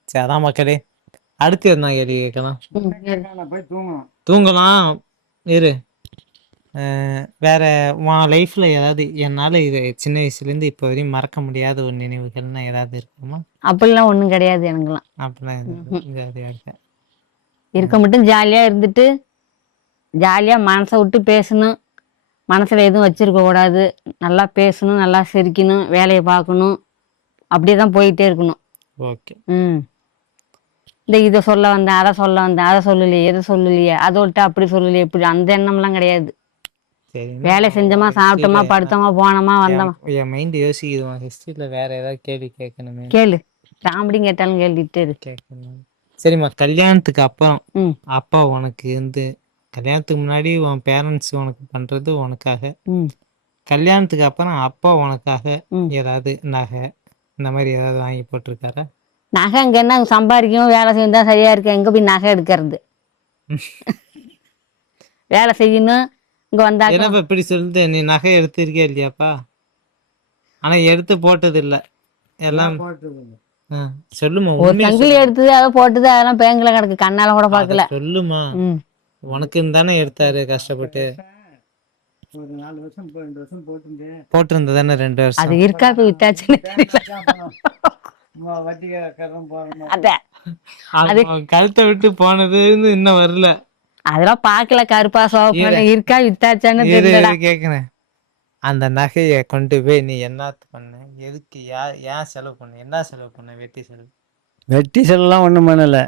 சரி, அதான் மக்களே. அடுத்து என்ன கேள்வி கேட்கலாம்? போய் தூங்கணும். தூங்கலாம் இரு. வேற உன் லைஃப்ல ஏதாவது என்னால இது சின்ன வயசுல இருந்து இப்போ வரையும் மறக்க முடியாத ஒரு நினைவுகள்னா ஏதாவது இருக்குமா? அப்படிலாம் ஒண்ணும் கிடையாது எனக்குலாம். அப்படிலாம் இருக்க மட்டும் ஜாலியா இருந்துட்டு ஜாலியா மனசை விட்டு பேசணும், மனசுல எதுவும் வச்சிருக்க கூடாது, நல்லா பேசணும், நல்லா சிரிக்கணும், வேலையை பார்க்கணும், அப்படியே தான் போயிட்டே இருக்கணும். ஓகே. இந்த இதை சொல்ல வந்தேன், அதை சொல்ல வந்தேன், அதை சொல்லலையே, எதை சொல்லலையே, அதை விட்டு அப்படி சொல்லலையே, இப்படி அந்த எண்ணம்லாம் கிடையாது. வேலை செஞ்சோமா, சாப்பிட்டோமா, படுத்தோமா, போனோமா, வந்தோமா. என் மைண்ட் யோசிக்குது, ஹிஸ்டரியில வேற ஏதாவது கேள்வி கேட்கணுமே. கேளு, ராமடியும் கேட்டாலும் கேள்விட்டு கேட்கணும். சரிம்மா, கல்யாணத்துக்கு அப்புறம் அப்பா உனக்கு இருந்து, கல்யாணத்துக்கு முன்னாடி உன் பேரண்ட்ஸ் உனக்கு பண்றது உனக்காக, கல்யாணத்துக்கு அப்புறம் அப்பா உனக்காக ஏதாவது நகை இந்த மாதிரி ஏதாவது வாங்கி போட்டிருக்காரா? நகை அங்க என்ன சம்பாதிக்கவும் வேலை செய்யணும் தான் சரியா இருக்கு, எங்க போய் நகை எடுக்கிறது? வேலை செய்யணும், இங்க வந்தா என்னப்பா இப்படி சொல்லுது? நீ நகை எடுத்திருக்கே இல்லையாப்பா? ஆனா எடுத்து போட்டது இல்லை, எல்லாம் சொல்லுமா, ஒரு உண்மையை சங்கிலி எடுத்தது அதை போட்டது அதெல்லாம் பேங்கில் கிடக்கு, கண்ணால கூட பார்க்கல. சொல்லுமா. ம். உனக்குன்னு தானே எடுத்தாரு கஷ்டப்பட்டு. ஒரு 4 வருஷம் 2 வருஷம் போட்டு போட்டிருந்தது தானே 2 வருஷம். அது இருக்கா இப்ப வித்தாச்சுன்னு தெரியல. வட்டி கடன் போகணும். அதான் அது கழுத்தை விட்டு போனதுன்னு இன்னும் வரல. அதெல்லாம் பார்க்கல, கருப்பா சோப்பு இருக்கா வித்தாச்சான்னு தெரியலடா. கேக்குறேன், அந்த நகையை கொண்டு போய் நீ என்ன பண்ண, எதுக்கு, ஏன் செலவு பண்ண, என்ன செலவு பண்ண? வெட்டி செலவு. வெட்டி செலவுலாம் ஒன்றும் பண்ணலை.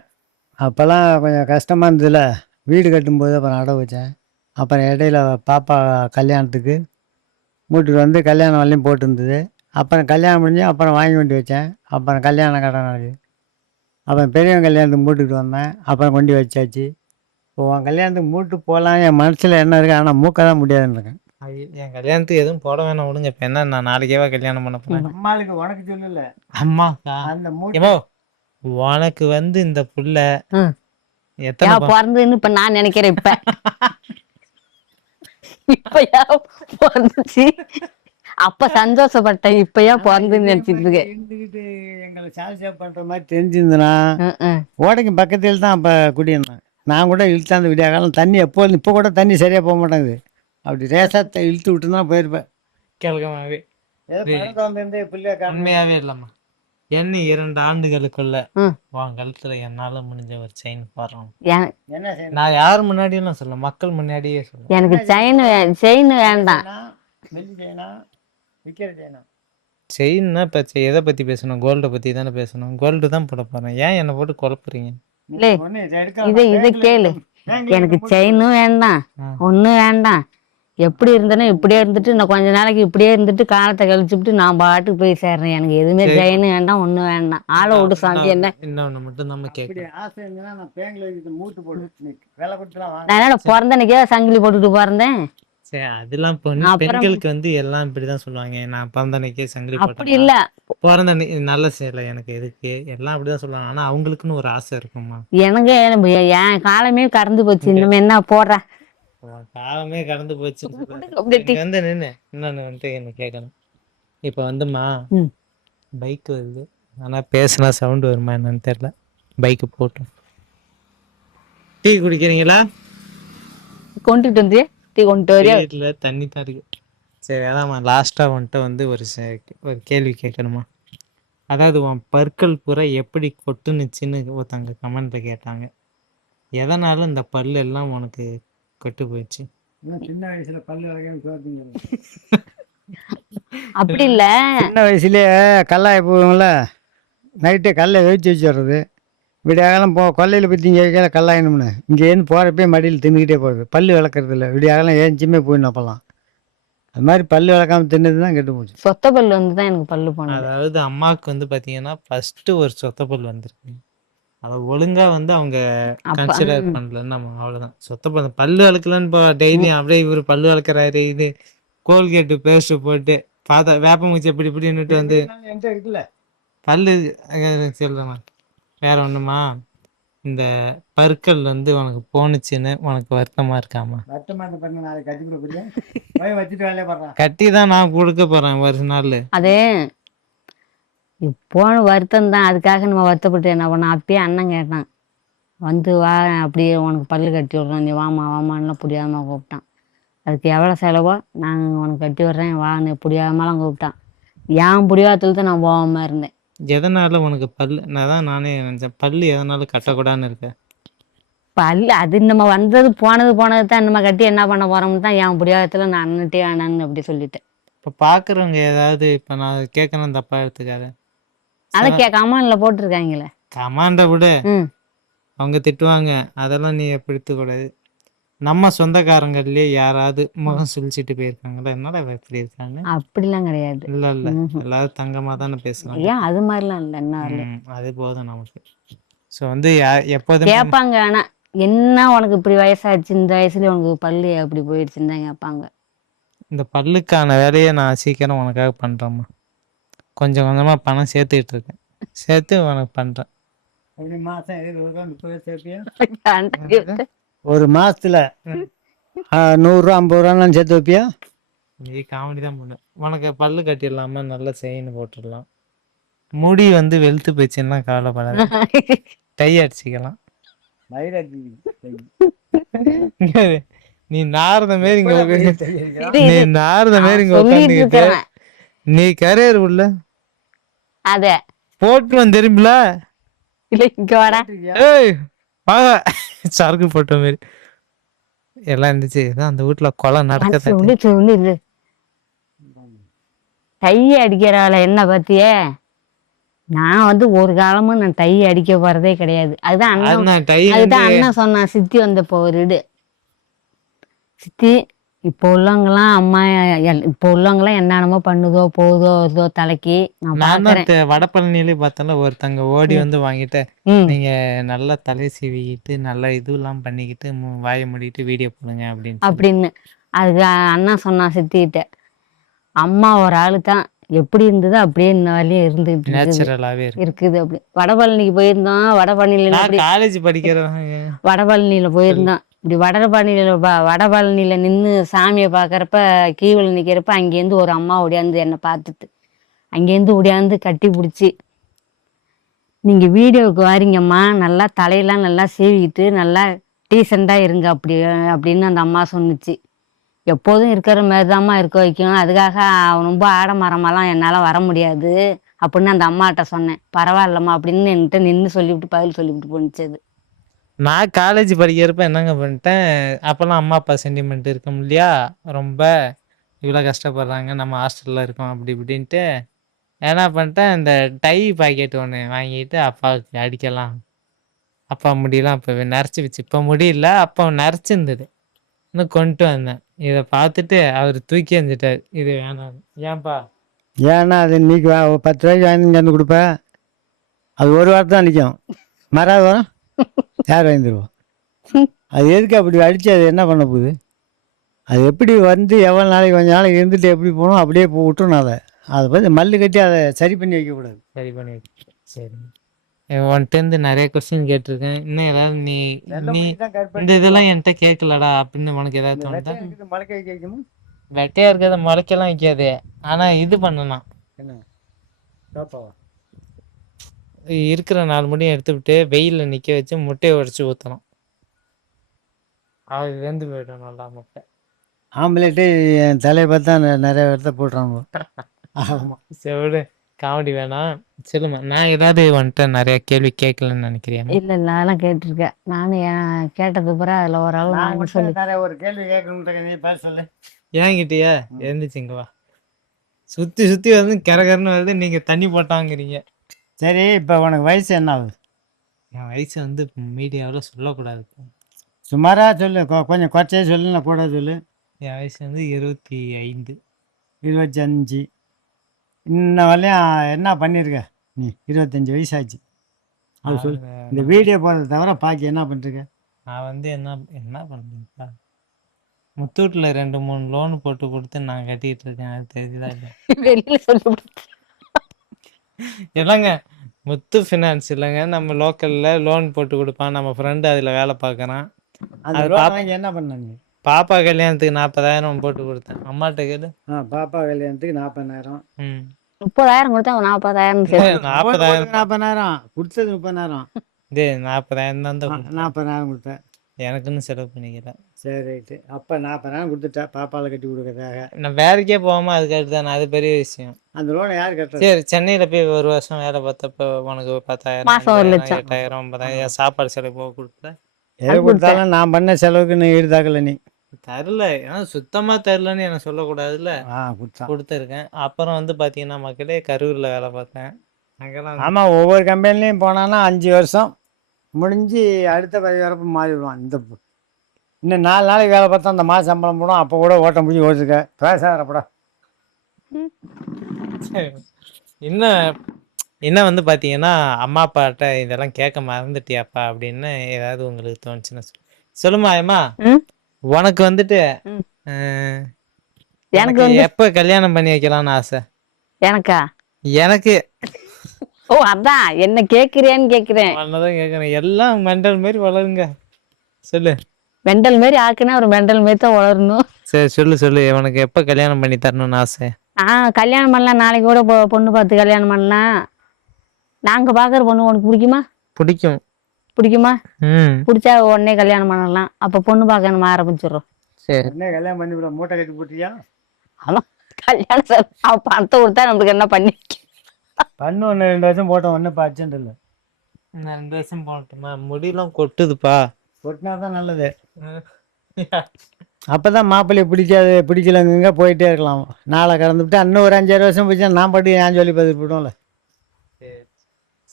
அப்போல்லாம் கொஞ்சம் கஷ்டமாக இருந்ததுல, வீடு கட்டும்போது அப்புறம் அடை வச்சேன். அப்புறம் இடையில பாப்பா கல்யாணத்துக்கு மூட்டுக்கு வந்து கல்யாணம் வரலையும் போட்டுருந்தது. அப்புறம் கல்யாணம் முடிஞ்சு அப்புறம் வாங்கி கொண்டு வச்சேன். அப்புறம் கல்யாண கடன் ஆகுது. அப்புறம் பெரியவன் கல்யாணத்துக்கு மூட்டுக்கிட்டு வந்தேன். அப்புறம் கொண்டு வச்சாச்சு. இப்போ உன் கல்யாணத்துக்கு மூட்டு போகலாம் என் மனசில் என்ன இருக்குது, ஆனால் மூக்க தான் முடியாதுன்னு இருக்கேன். என் கல்யாணத்துக்கு எதுவும் போட வேணாம் விடுங்க. இப்போ என்ன, நான் நாளைக்கேவா கல்யாணம் பண்ண போறேன்? அம்மாளுக்கு உனக்கு சொல்லல, அம்மாக்கா. அந்த மூட்டு ஏமோ, உனக்கு வந்து இந்த புள்ள எத்தனை ஏன் பிறந்ததுன்னு இப்ப நான் நினைக்கிறேன். இப்ப ஏன் பிறந்துச்சு, அப்ப சந்தோஷப்பட்டேன். இப்ப ஏன் பிறந்துன்னு நினைச்சிட்டு இருக்கேன். இருந்துக்கிட்டு எங்களை சால்சா பண்ணுற மாதிரி தெரிஞ்சிருந்தனா ஓடைக்கு பக்கத்தில் தான் அப்போ குடியிருந்தேன். நான் கூட இழுத்தாந்து விடிய காலம் தண்ணி எப்போது, இப்போ கூட தண்ணி சரியாக போக மாட்டேங்குது. அப்படி ரேசாக இழுத்து விட்டு தான் போயிருப்பேன். கேள்கமாவே பிள்ளையா உண்மையாவே இல்லம்மா. என்ன 2 ஆண்டுகளுக்குள்ள உன் கழுத்துல என்னால முடிஞ்ச ஒரு செயின் போடுறோம். என்ன செய்யணும்? நான் யார் முன்னாடியும் சொல்ல, மக்கள் முன்னாடியே சொல்ல. எனக்கு செயின் வேண்டாம். வெள்ளி செய்யணா, விற்கிற செய்யணா. செயின்னா இப்போ எதை பத்தி பேசணும்? கோல்டை பத்தி தானே பேசணும். கோல்டு தான் போட போறேன். ஏன் என்னை போட்டு குழப்புறீங்க? இதை கேளு, எனக்கு செயினும் வேண்டாம், ஒண்ணும் வேண்டாம். எப்படி இருந்தேனோ இப்படியே இருந்துட்டு, நான் கொஞ்ச நாளைக்கு இப்படியே இருந்துட்டு காலத்தை கழிச்சுட்டு நான் பாட்டுக்கு போய் சேர்றேன். எனக்கு எதுவுமே செயின் வேண்டாம், ஒண்ணும் வேண்டாம். ஆளை விட்டு சாந்தி. என்ன இன்னொன்னு மட்டும் நம்ம கேட்கணும். ஆசை இருந்ததுன்னா நான் பேங்கில் வைக்கிற மூட்டு போட்டு வேலை கொடுத்துலாம் நான் என்ன பிறந்தனைக்கே சங்கிலி போட்டுட்டு பிறந்தேன். சரி, அதெல்லாம் பெண்களுக்கு வந்து எல்லாம் இப்படிதான் சொல்லுவாங்க. நான் பிறந்தனைக்கே சங்கிலி அப்படி போட்டேன், இல்ல. பிறந்த நல்ல செய்யல எனக்கு எதுக்கு, எல்லாம் அப்படிதான் சொல்லுவாங்க. ஆனா அவங்களுக்குன்னு ஒரு ஆசை இருக்குமா. எனக்கு என் காலமே கடந்து போச்சு. இன்னும் என்ன போடுற காலமே கடந்து போச்சு. அப்படி வந்து நின்று இன்னொன்னு வந்து என்ன கேட்கணும். இப்ப வந்துமா பைக் வருது, ஆனா பேசினா சவுண்ட் வருமா என்னன்னு தெரியல. பைக்கு போட்டோம். டீ குடிக்கிறீங்களா? கொண்டுட்டு வந்து டீ கொண்டு வரையா? வீட்டுல தண்ணி தான் இருக்கு. சரி, அதாம்மா லாஸ்டா வந்துட்டு வந்து ஒரு கேள்வி கேட்கணுமா. அதாவது உன் பற்கள் பூரா எப்படி கொட்டுனுச்சுன்னு ஒருத்தங்க கமெண்ட்ல கேட்டாங்க. எதனால இந்த பல்லு எல்லாம் உனக்கு கெட்டு போயிடுச்சு? சின்ன வயசுல பல்லு வளர்க்க அப்படி இல்ல, சின்ன வயசுலேயே கல்லாய போகும்ல, நைட்டு கல்லை வேவிச்சு வச்சுடுறது. விடியாகாலம் கொல்லையில் போய் திங்க வைக்கல கல்லாயணும்னு இங்கேருந்து போகிறப்பே மடியில் தின்னுக்கிட்டே போகுது. பல்லு விளக்குறது இல்லை, விடியாகாலம் ஏஞ்சுமே போயிடணும். அப்போல்லாம் அது மாதிரி பல்லு விளக்காமல் தின்னது தான் கெட்டு போச்சு. சொத்த பல்லு வந்து தான் எனக்கு பல்லு போனது. அதாவது அம்மாவுக்கு வந்து பார்த்தீங்கன்னா ஃபஸ்ட்டு ஒரு சொத்த பல் வந்திருக்கு. அதை ஒழுங்கா வந்து அவங்க கன்சிடர் பண்ணலன்னு நம்ம அவ்வளோதான். சொத்த பல்லு வளர்க்கலன்னு இப்போ டெய்லியும் அப்படியே இவர் பல்லு வளர்க்குறாரு, இது கோல்கேட்டு பேஸ்ட்டு போட்டு பார்த்தா வேப்பமூச்சி எப்படி இப்படின்னுட்டு வந்து இருக்குல்ல பல்லு சொல்கிறேம்மா. வேற ஒன்றுமா, இந்த பற்கள் வந்து உனக்கு போணுச்சுன்னு உனக்கு வருத்தமா இருக்காமா? கட்டி தான் நான் கொடுக்க போறேன் ஒரு நாள். அதே போன வருத்தம் தான், அதுக்காக நம்ம வருத்தப்பட்டு என்ன பண்ண. அப்பயே அண்ணன் கேட்டான், வந்து வா அப்படியே உனக்கு பல்லு கட்டி விட்றோம், நீ வாமா வாமான்லாம் புரியாம கூப்பிட்டான். அதுக்கு எவ்வளோ செலவோ நான் உனக்கு கட்டி விட்றேன் வான்னு புரியாமலாம் கூப்பிட்டான். ஏன் புரியாததுல தான் நான் போகாம இருந்தேன். எதனால உனக்கு பல்லு, நான் தான் நானே நினைச்சேன் பல்லு எதனால கட்டக்கூடாதுன்னு இருக்க. பல்லு அது நம்ம வந்தது போனது தான் நம்ம கட்டி என்ன பண்ண போறோம்னு தான் என் புரியாததுல நான் அண்ணன்ட்டே வேணான்னு அப்படி சொல்லிட்டேன். இப்போ பார்க்குறவங்க ஏதாவது இப்போ நான் கேட்கணும் தப்பா எடுத்துக்காத. அதை கமான்ல போட்டிருக்காங்களே. கமாண்டை விட அவங்க திட்டுவாங்க, அதெல்லாம் நீ எடுத்துக்கூடாது. நம்ம சொந்தக்காரங்கள்லயே யாராவது முகம் சுழிச்சிட்டு போயிருக்காங்களா? என்னடா எப்படி இருக்காங்க? அப்படிலாம் கிடையாது. இல்ல இல்ல, எல்லாரும் தங்கமா தானே பேசுறாங்க. ஏன் அது மாதிரிலாம் இல்லை. என்ன அது போதும் நமக்கு. ஸோ வந்து எப்போதும் கேட்பாங்க, ஆனா என்ன உனக்கு இப்படி வயசாச்சு, இந்த வயசுல உனக்கு பல்லு அப்படி போயிடுச்சுன்னு தான் கேட்பாங்க. இந்த பல்லுக்கான வேலையை நான் சீக்கிரம் உனக்காக பண்றேம்மா. கொஞ்சம் கொஞ்சமா பணம் சேர்த்துக்கிட்டு இருக்கேன், சேர்த்து உனக்கு பண்றேன். ஒரு மாசத்துல 100 ரூபா 50 ரூபான்னு சேர்த்து வைப்பியா? நீ காமெடி தான் பண்ணு. உனக்கு பல்லு கட்டிடலாமா, நல்ல செயின் போட்டுடலாம். முடி வந்து வெளுத்து போச்சுன்னா கவலைப்படாத, டை அடிச்சுக்கலாம். இங்க இரு. நீ நாரத மாரி இங்க நீ நாரத மாரி இங்க சொல்லிட்டு உட்காந்துக்கிட்டு இருக்கிறேன் நீ கரையர் உள்ள அத. போட்டுருவன் தெரியுமில. இல்ல இங்க வாடா. ஏய் வாங்க, சரக்கு போட்ட மாதிரி எல்லாம் இருந்துச்சு. இதான் அந்த வீட்டுல கொலை நடக்குது. சொல்லு டை அடிக்கிறாள் என்ன பத்தியே. நான் வந்து ஒரு காலமும் நான் டை அடிக்க போறதே கிடையாது. அதுதான் அண்ணன் அதுதான் டை அதுதான் அண்ணன் சொன்னான் சித்தி வந்தப்போ ஒரு சித்தி இப்போ உள்ளவங்கலாம் அம்மா இப்போ உள்ளவங்கலாம் என்னென்னமோ பண்ணுதோ போதோ வருதோ தலைக்கு நான் நான் பாக்குறேன். தான் வடபழனிலே பார்த்தேன்ல ஒருத்தங்க ஓடி வந்து வாங்கிட்டு ம் நீங்க நல்லா தலை சீவிக்கிட்டு நல்லா இதுலாம் பண்ணிக்கிட்டு வாயை மூடிட்டு வீடியோ போடுங்க அப்படின்னு அப்படின்னு அதுக்கு அண்ணா சொன்னான் சித்திக்கிட்ட, அம்மா ஒரு ஆளு தான் எப்படி இருந்ததோ அப்படியே இந்த வரையும் இருந்துகிட்டு இருக்குது நேச்சுரலாவே இருக்கு. இருக்குது அப்படி. வடபழனிக்கு போயிருந்தோம். வடபழனியில நான் காலேஜ் படிக்கிறவங்க வடபழனியில போயிருந்தோம். இப்படி வடபழனியில நின்று சாமியை பார்க்கறப்ப கீவில் நிற்கிறப்ப அங்கேருந்து ஒரு அம்மா ஓடியாந்து என்னை பார்த்துட்டு அங்கேருந்து ஓடியாந்து கட்டி பிடிச்சி, நீங்க வீடியோவுக்கு வாரீங்கம்மா, நல்லா தலையெல்லாம் நல்லா சீவிக்கிட்டு நல்லா டீசெண்டாக இருங்க அப்படி அப்படின்னு அந்த அம்மா சொன்னுச்சு. எப்போதும் இருக்கிற மாதிரி தாம்மா இருக்க வைக்கணும், அதுக்காக ரொம்ப ஆடம்பரமாலாம் என்னால் வர முடியாது அப்படின்னு அந்த அம்மாட்ட சொன்னேன். பரவாயில்லம்மா அப்படின்னு என்கிட்ட நின்று சொல்லிவிட்டு பதில் சொல்லிவிட்டு போணுச்சு. அது நான் காலேஜ் படிக்கிறப்ப என்னங்க பண்ணிட்டேன், அப்போல்லாம் அம்மா அப்பா சென்டிமெண்ட் இருக்கும் இல்லையா, ரொம்ப இவ்வளோ கஷ்டப்படுறாங்க நம்ம ஹாஸ்டலில் இருக்கோம் அப்படி இப்படின்ட்டு என்ன பண்ணிட்டேன், இந்த டை பாக்கெட் ஒன்று வாங்கிட்டு அப்பாவுக்கு அடிக்கலாம். அப்பா முடியலாம் இப்போ நரைச்சிருச்சு. இப்போ முடியல, அப்போ நரைச்சிருந்தது. இன்னும் கொண்டு வந்தேன். இதை பார்த்துட்டு அவர் தூக்கி எறிஞ்சிட்டார், இது வேணாம். ஏன்பா? ஏன்னா அது இன்னைக்கு 10 ரூபாய்க்கு வாங்கி வந்து கொடுப்பேன், அது ஒரு வாரத்தை தான் நிற்கும், மறாவது வரும் யார் வாங்கிடுவோம். அது எதுக்கு அப்படி அடித்து அது என்ன பண்ண போகுது? அது எப்படி வந்து எவ்வளோ நாளைக்கு கொஞ்ச நாளைக்கு இருந்துட்டு எப்படி போகணும் அப்படியே விட்டுணும். அதை பற்றி மல்லு கட்டி அதை சரி பண்ணி வைக்கக்கூடாது. சரி பண்ணி வைக்க. சரி, உன்கிட்ட நிறைய கொஸ்டின் கேட்டிருக்கேன். இன்னும் ஏதாவது நீ இந்த இதெல்லாம் என்கிட்ட கேட்கலடா அப்படின்னு உனக்கு ஏதாவது தோணுதா? மழை கை வைக்கணும். வெட்டையா இருக்கிறத முளைக்கலாம் வைக்காது, ஆனா இது பண்ணலாம். என்ன பாப்பாவா? இருக்கிற 4 முடியும் எடுத்துவிட்டு வெயிலில் நிற்க வச்சு முட்டையை உடச்சி ஊற்றணும். அது வெந்து போயிடும் நல்லா முட்டை. ஆம்லேட்டு என் தலையை பார்த்தா நிறைய இடத்த போட்டுறாங்க. ஆமாம், செவிடு காமெடி வேணாம். சொல்லுமா, நான் ஏதாவது வந்துட்டு நிறைய கேள்வி கேட்கலன்னு நினைக்கிறேன். இல்லை இல்லை அதெல்லாம் கேட்டிருக்கேன். நானும் கேட்டது பிறகு அதில் ஓரளவு சொல்லி நிறைய ஒரு கேள்வி கேட்கணுன்ற நீ பேச சொல்லு. ஏங்கிட்டியா எழுந்துச்சிங்க வா. சுற்றி சுற்றி வந்து கரகரன்னு வருது, நீங்கள் தண்ணி போட்டாங்கிறீங்க. சரி, இப்போ உனக்கு வயசு என்ன ஆகுது? என் வயசு வந்து மீடியாவில் சொல்லக்கூடாது. சுமாராக சொல்லு, கொஞ்சம் குறைச்சே சொல்லு, நான் கூட சொல்லு. என் வயசு வந்து 25. 25. இன்ன வரலையும் என்ன பண்ணியிருக்க நீ? 25 வயசாச்சு. அது சொல்லு. இந்த வீடியோ போடுறத தவிர பாக்கி என்ன பண்ணிருக்க? நான் வந்து என்ன பண்ணுறேன்ப்பா, முத்தூட்டில் 2-3 லோன் போட்டு கொடுத்து நான் கட்டிகிட்டு இருக்கேன். அது தெரியுதா இல்லை? வெளியில சொல்லி இல்லைங்க, முத்து ஃபினான்ஸ் இல்லைங்க, நம்ம லோக்கலில் லோன் போட்டு கொடுப்பான். நம்ம ஃப்ரெண்டு அதில் வேலை பார்க்குறான். அது என்ன பண்ணாங்க? பாப்பா கல்யாணத்துக்கு 40,000 போட்டு கொடுத்தேன். அம்மாட்ட கேளு. பாப்பா கல்யாணத்துக்கு 40,000. 30,000 கொடுத்தா 40,000 சேர்த்து 40,000 கொடுத்தது 30,000. 40,000 தான் 40,000 கொடுத்தேன். எனக்குன்னு செலவு பண்ணிக்கிறேன். சரி ரைட்டு. அப்போ 40,000 கொடுத்துட்டா பாப்பாவில் கட்டி கொடுக்கறதாக. நான் வேலைக்கே போகாமல் அதுக்காட்டு தானே, அது பெரிய விஷயம். அந்த லோனை யார் கட்டுறது? சரி, சென்னையில் போய் 1 வருஷம் வேலை பார்த்தப்போ உனக்கு 10,000 மாசம் 1,00,000 8,000 9,000 சாப்பாடு செலவு போக கொடுத்தேன். எது கொடுத்தாலும் நான் பண்ண செலவுக்கு நீ ஈடுதாக்கல. நீ தரல, ஏன்னா சுத்தமாக தரலன்னு எனக்கு சொல்லக்கூடாதுல்ல. கொடுத்துருக்கேன். அப்புறம் வந்து பார்த்தீங்கன்னா மக்களே, கரூரில் வேலை பார்த்தேன். அங்கெல்லாம் ஆமாம், ஒவ்வொரு கம்பெனிலையும் போனான்னா 5 வருஷம் முடிஞ்சு அடுத்த பதவி வரப்போ மாறிடுவான். இன்னும் 4 நாளைக்கு வேலை பார்த்தா அந்த மாதம் சம்பளம் போடும். அப்போ கூட ஓட்டம் முடிஞ்சு ஓட்டுருக்க பேசாதப்படா. இன்னும் வந்து பார்த்தீங்கன்னா, அம்மா அப்பாட்ட இதெல்லாம் கேட்க மறந்துட்டியாப்பா அப்படின்னு ஏதாவது உங்களுக்கு தோணுச்சுன்னா சொல்லுமா. ஏமா உனக்கு வந்துட்டு எனக்கு எப்போ கல்யாணம் பண்ணி வைக்கலாம்னு ஆசை? எனக்கா? எனக்கு ஓ அதான் என்ன கேட்குறியான்னு கேட்குறேன். அவ்வளோதான் கேட்குறேன். எல்லாம் மெண்டல் மாரி வளருங்க. சொல்லு. மெண்டல் மாரி ஆக்குனா ஒரு மெண்டல் மாரி தான் வளரணும். சரி சொல்லு, உனக்கு எப்போ கல்யாணம் பண்ணி தரணும்னு ஆசை? கல்யாணம் பண்ணலாம், நாளைக்கு கூட பொண்ணு பார்த்து கல்யாணம் பண்ணலாம். நாங்க பாக்குற பொண்ணு உனக்கு பிடிக்குமா? பிடிக்கும். பிடிக்குமா? ம். பிடிச்சா உடனே கல்யாணம் பண்ணலாம். அப்ப பொண்ணு பார்க்க நம்ம ஆரம்பிச்சிடுறோம். சரி. என்ன கல்யாணம் பண்ணி விட மூட்டை கட்டி போட்டியா? அதான் கல்யாணம் அவ பணத்தை கொடுத்தா நம்மளுக்கு என்ன பண்ணி பண்ணு 1 2 வருஷம் போட்டோம், ஒன்றும் இப்போ அர்ஜென்ட் இல்லை. நான் 2 வருஷம் போகட்டுமா? முடியெல்லாம் கொட்டுதுப்பா. கொட்டினா தான் நல்லது. அப்போ தான் மாப்பிள்ளையை பிடிக்கலங்க போயிட்டே இருக்கலாம். நாளை கடந்துவிட்டு இன்னும் ஒரு 5 6 வருஷம் போயிடுச்சா நான் பாட்டு ஏன் சொல்லி பார்த்துட்டு போயிடும்ல. சரி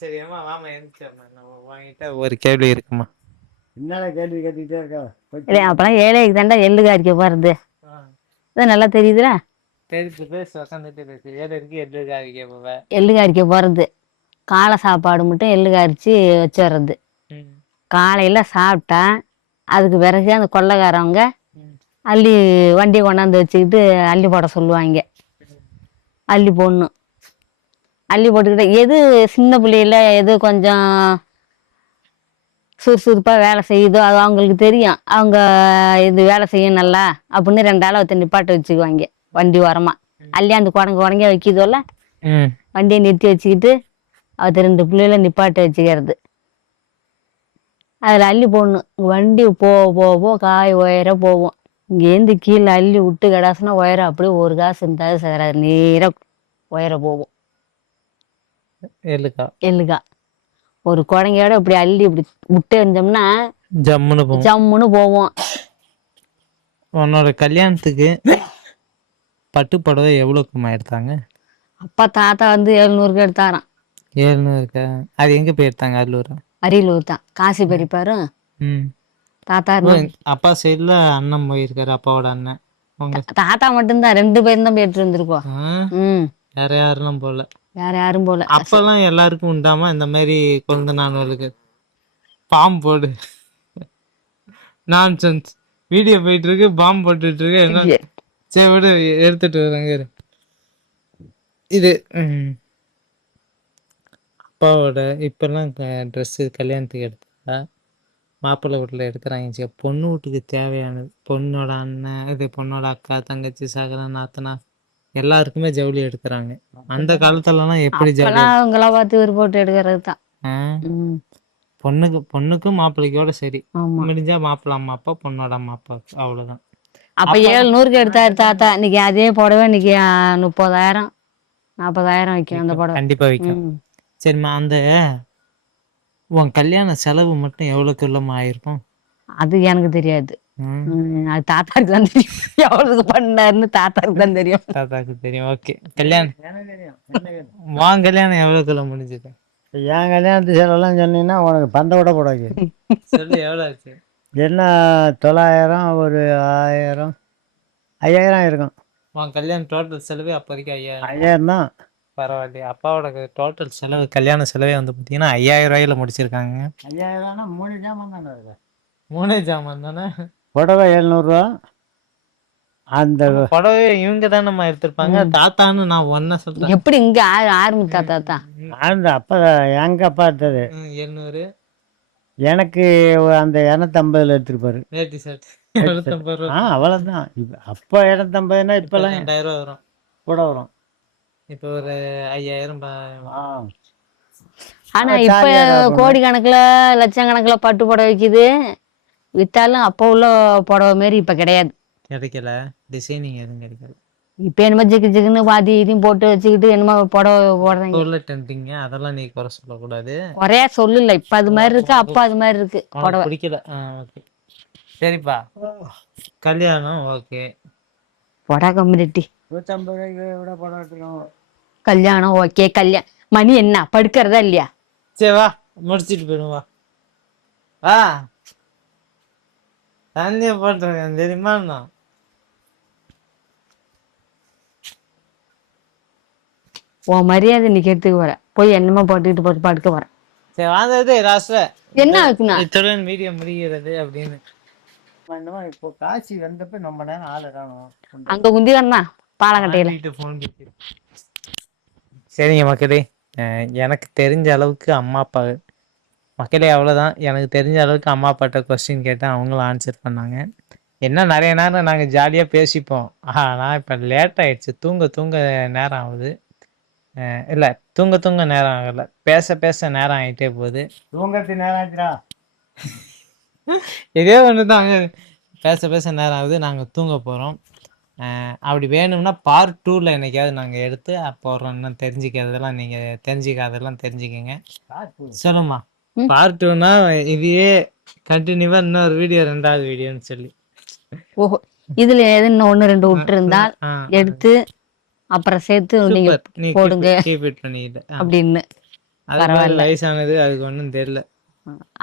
சரி அம்மா வாமா எழுந்துச்சம்மா. நம்ம வாங்கிட்ட ஒரு கேள்வி இருக்குமா? என்னால கேள்வி கேட்டுக்கிட்டே இருக்கா? இல்லை அப்பெல்லாம் ஏழைக்கு தாண்டா எள்ளுக்கு அரிக்க போறது. இதான் நல்லா தெரியுதுல. தெரிஞ்சு பேச உட்காந்துட்டு பேசு. ஏழு இருக்கு எட்டு காரிக்க போவேன். எள்ளுக்கு அரிக்க போறது. காலை சாப்பாடு மட்டும் எள்ளுக்கு அரிச்சு வச்சிடுறது. காலையில சாப்பிட்டா அதுக்கு பிறகு அந்த கொள்ளைக்காரவங்க அள்ளி வண்டியை கொண்டாந்து வச்சுக்கிட்டு அள்ளி போட சொல்லுவாங்க. அள்ளி போடணும். அள்ளி போட்டுக்கிட்ட எது சின்ன பிள்ளையில எது கொஞ்சம் சுறுசுறுப்பாக வேலை செய்யுதோ அது அவங்களுக்கு தெரியும். அவங்க இது வேலை செய்யும் நல்லா அப்படின்னு 2 ஆளை ஒருத்தர் நிப்பாட்ட வச்சுக்குவாங்க. வண்டி ஓரமா அள்ளி அந்த குடங்க வைக்கிதோல்ல, வண்டியை நிறுத்தி வச்சுக்கிட்டு அவத்த 2 பிள்ளைகளை நிப்பாட்ட வச்சுக்கிறது. அதில் அள்ளி போடணும். வண்டி போ காய் உயர போவோம். இங்கேருந்து கீழே அள்ளி விட்டு கடாசுனா உயரம் அப்படியே ஒரு காசு இருந்தாலும் சேராது. நேராக உயர போவோம். எள்ளுக்கா ஒரு குடங்கையோட இப்படி அள்ளி இப்படி விட்டு இருந்தோம்னா ஜம்முன்னு போவோம். உன்னோட கல்யாணத்துக்கு பட்டு புடவை எவ்வளோக்குமா எடுத்தாங்க? அப்பா தாத்தா வந்து 700க்கு எடுத்தாராம். 700க்கா? அது எங்க போய் எடுத்தாங்க? அரியலூர் தான். காசி பெரியப்பாரும் தாத்தா அப்பா சைடுல அண்ணன் போயிருக்காரு, அப்பாவோட அண்ணன். தாத்தா மட்டும்தான் 2 பேரும் தான் போயிட்டு இருந்திருக்கோம். வேற யாரும் போல. வேற யாரும் போல. அப்பெல்லாம் எல்லாருக்கும் உண்டாமா இந்த மாதிரி குழந்தை நானூறுக்கு பாம்பு போடு நான்சென்ஸ் வீடியோ போயிட்டு இருக்கு, பாம்பு போட்டுட்டு இருக்கு. என்ன சரி விடு, எடுத்துட்டு வராங்க. இது அப்பாவோட இப்பெல்லாம் ட்ரெஸ்ஸு கல்யாணத்துக்கு எடுத்தா மாப்பிள்ளை வீட்டில் எடுக்கிறாங்க. பொண்ணு வீட்டுக்கு தேவையானது பொண்ணோட அண்ணன், இது பொண்ணோட அக்கா, தங்கச்சி, சகல, நாத்தனா எல்லாருக்குமே ஜவுளி எடுக்கிறாங்க. அந்த காலத்துலலாம் எப்படி ஜவுளி அவங்களா பார்த்து ஒரு போட்டு எடுக்கிறது தான். பொண்ணுக்கும் மாப்பிள்ளைக்கோட சரி, முடிஞ்சா மாப்பிள்ளை அம்மா அப்பா, பொண்ணோட அம்மா அப்பா, அவ்வளவுதான். அப்ப 700க்கு எடுத்தாரு தாத்தா. இன்னைக்கு அதே புடவை இன்னைக்கு 30,000 40,000 வைக்கும். அந்த புடவை கண்டிப்பா வைக்கும். சரிம்மா, அந்த உன் கல்யாண செலவு மட்டும் எவ்வளவுக்குள்ளமா ஆயிருக்கும்? அது எனக்கு தெரியாது. அது தாத்தாக்கு தான் தெரியும். எவ்வளவுக்கு பண்ணாருன்னு தாத்தாக்கு தான் தெரியும். தாத்தாக்கு தெரியும். ஓகே, கல்யாணம் வாங்க. கல்யாணம் எவ்வளவுக்குள்ள முடிஞ்சது? என் கல்யாணத்து செலவெல்லாம் சொன்னீங்கன்னா உனக்கு பந்த விட போடாது. சொல்லு எவ்வளோ ஆச்சு? என்ன 900, ஒரு 1000, 5000 இருக்கும். உன் கல்யாணம் டோட்டல் செலவு அப்போதைக்கு 5000 தான். பரவாயில்லையே. அப்பாவோட டோட்டல் செலவு கல்யாண செலவே வந்து பார்த்தீங்கன்னா 5000 ரூபாயில முடிச்சிருக்காங்க. 5000 3 ஜாமான் தானே? 3 ஜாமான் தானே? புடவை 700 அந்த புடவை இவங்க தானேம்மா எடுத்திருப்பாங்க. தாத்தான்னு நான் ஒன்ன சொல்றேன். எப்படி இங்க ஆரம்பித்தா தாத்தா? அந்த அப்பா எங்க அப்பா எடுத்தது 700. எனக்கு அந்த 250 எடுத்துருப்பாரு. வேட்டி ஷர்ட் 250 ரூபா. அவ்வளோதான். அப்போ 250னா இப்பெல்லாம் 2000 ரூபா வரும். கூட வரும். இப்போ ஒரு 5000. ஆனா இப்ப கோடிக்கணக்குல லட்சக்கணக்குல பட்டு புடவை விற்கிது. வித்தாலும் அப்போ உள்ள புடவை மாரி இப்ப கிடையாது. கிடைக்கல, டிசைனிங் எதுவும் கிடைக்கல. இப்ப என்னமோ ஜிக்குன்னு பாதி இதையும் போட்டு வச்சுக்கிட்டு என்னமோ புடவை போடுறாங்க. அதெல்லாம் நீ குறை சொல்லக்கூடாது. குறையா சொல்லல. இப்ப அது மாதிரி இருக்கு, அப்ப அது மாதிரி இருக்கு. புடவை பிடிக்கல. ஓகே சரிப்பா. கல்யாணம் ஓகே. புடவை கம்யூனிட்டி 150 ரூபாய்க்கு விட புடவை எடுத்துக்கோங்க. கல்யாணம் ஓகே. கல்யாணம் மணி என்ன படுக்கிறதா இல்லையா? சரி வா, முடிச்சிட்டு போயிடுவா. வா, தண்ணிய போட்டுருக்கேன் தெரியுமா? உன் மரியாதை நீ எடுத்துக்க வர போய் என்னமா போட்டுக்கிட்டு போட்டு படுக்க வர. சரி வாந்தது ராச என்ன ஆகுனா இத்துடன் வீடியோ முடிகிறது அப்படின்னு. இப்போ காசி வந்தப்ப நம்ம நேரம் ஆளு காணும். அங்க குந்திதான் பாலக்கட்டையில. சரிங்க மக்களே, எனக்கு தெரிஞ்ச அளவுக்கு அம்மா அப்பா மக்களே அவ்வளோதான். எனக்கு தெரிஞ்ச அளவுக்கு அம்மா அப்பாட்ட கொஸ்டின் கேட்டேன், அவங்களும் ஆன்சர் பண்ணாங்க. என்ன நிறைய நேரம் நாங்கள் ஜாலியாக பேசிப்போம். ஆனால் இப்போ லேட் ஆகிடுச்சு, தூங்க நேரம் ஆகுது. இல்லை தூங்க நேரம் ஆகலை, பேச நேரம் ஆகிட்டே போகுது. தூங்கத்து நேரம் ஆச்சுடா. இதே ஒன்று தாங்க, பேச நேரம் ஆகுது, நாங்கள் தூங்க போகிறோம். அப்படி வேணும்னா பார்ட் 2ல் என்னைக்காவது நாங்கள் எடுத்து போடுறோம். இன்னும் தெரிஞ்சுக்கிறதெல்லாம் நீங்கள் தெரிஞ்சுக்காதெல்லாம் தெரிஞ்சுக்கங்க. சொல்லுமா பார்ட் 2னா இதையே கண்டினியூவாக இன்னொரு வீடியோ 2வது வீடியோன்னு சொல்லி. ஓஹோ, இதுல எதுன்னு 1 2 விட்டு இருந்தால் எடுத்து அப்புறம் சேர்த்து நீங்க நீ போடுங்க கீப் இட் பண்ணிக்கிட்டு அப்படின்னு. அது வயசானது, அதுக்கு ஒன்றும் தெரியல.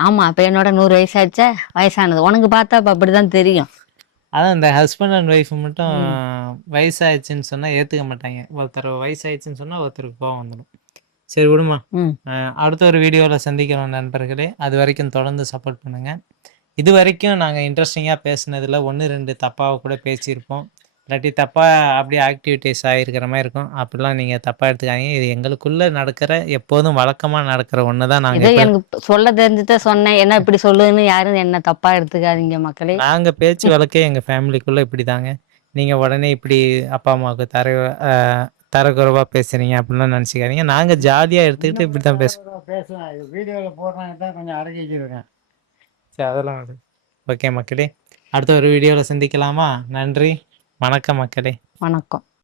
ஆமா, இப்ப என்னோட 100 வயசாச்சா, வயசானது உனக்கு பார்த்தா அப்ப அப்படிதான் தெரியும். அதான் இந்த ஹஸ்பண்ட் அண்ட் ஒய்ஃப் மட்டும் வயசாயிடுச்சுன்னு சொன்னா ஏத்துக்க மாட்டாங்க. ஒருத்தர் வயசாயிடுச்சுன்னு சொன்னா ஒருத்தருக்கு கோவம் வந்துடும். சரி விடுமா, அடுத்த ஒரு வீடியோவில் சந்திக்கிறோம் நண்பர்களே. அது வரைக்கும் தொடர்ந்து சப்போர்ட் பண்ணுங்க. இது வரைக்கும் நாங்கள் இன்ட்ரெஸ்டிங்காக பேசுனதில் 1 2 தப்பாக கூட பேசியிருப்போம், இல்லாட்டி தப்பாக அப்படியே ஆக்டிவிட்டீஸ் ஆகிருக்கிற மாதிரி இருக்கும். அப்படிலாம் நீங்கள் தப்பாக எடுத்துக்காதீங்க. இது எங்களுக்குள்ளே நடக்கிற, எப்போதும் வழக்கமாக நடக்கிற ஒன்று தான். நாங்கள் எனக்கு சொல்ல தெரிஞ்சுதான் சொன்னேன், என்ன இப்படி சொல்லுன்னு யாரும் என்ன தப்பா எடுத்துக்காதீங்க மக்களே. நாங்கள் பேச்சு வழக்கே எங்கள் ஃபேமிலிக்குள்ளே இப்படி தாங்க. நீங்கள் உடனே இப்படி அப்பா அம்மாவுக்கு தரக்குறைவாக பேசுகிறீங்க அப்படின்லாம் நினச்சிக்காதீங்க. நாங்கள் ஜாலியாக எடுத்துக்கிட்டு இப்படி தான் பேசுவேன். வீடியோவில் போடுறாங்க தான் கொஞ்சம் அடக்கி வச்சுருக்கேன். சரி, அதெல்லாம் ஓகே மக்களே, அடுத்த ஒரு வீடியோவில் சந்திக்கலாமா? நன்றி, வணக்கம் மக்களே. வணக்கம்.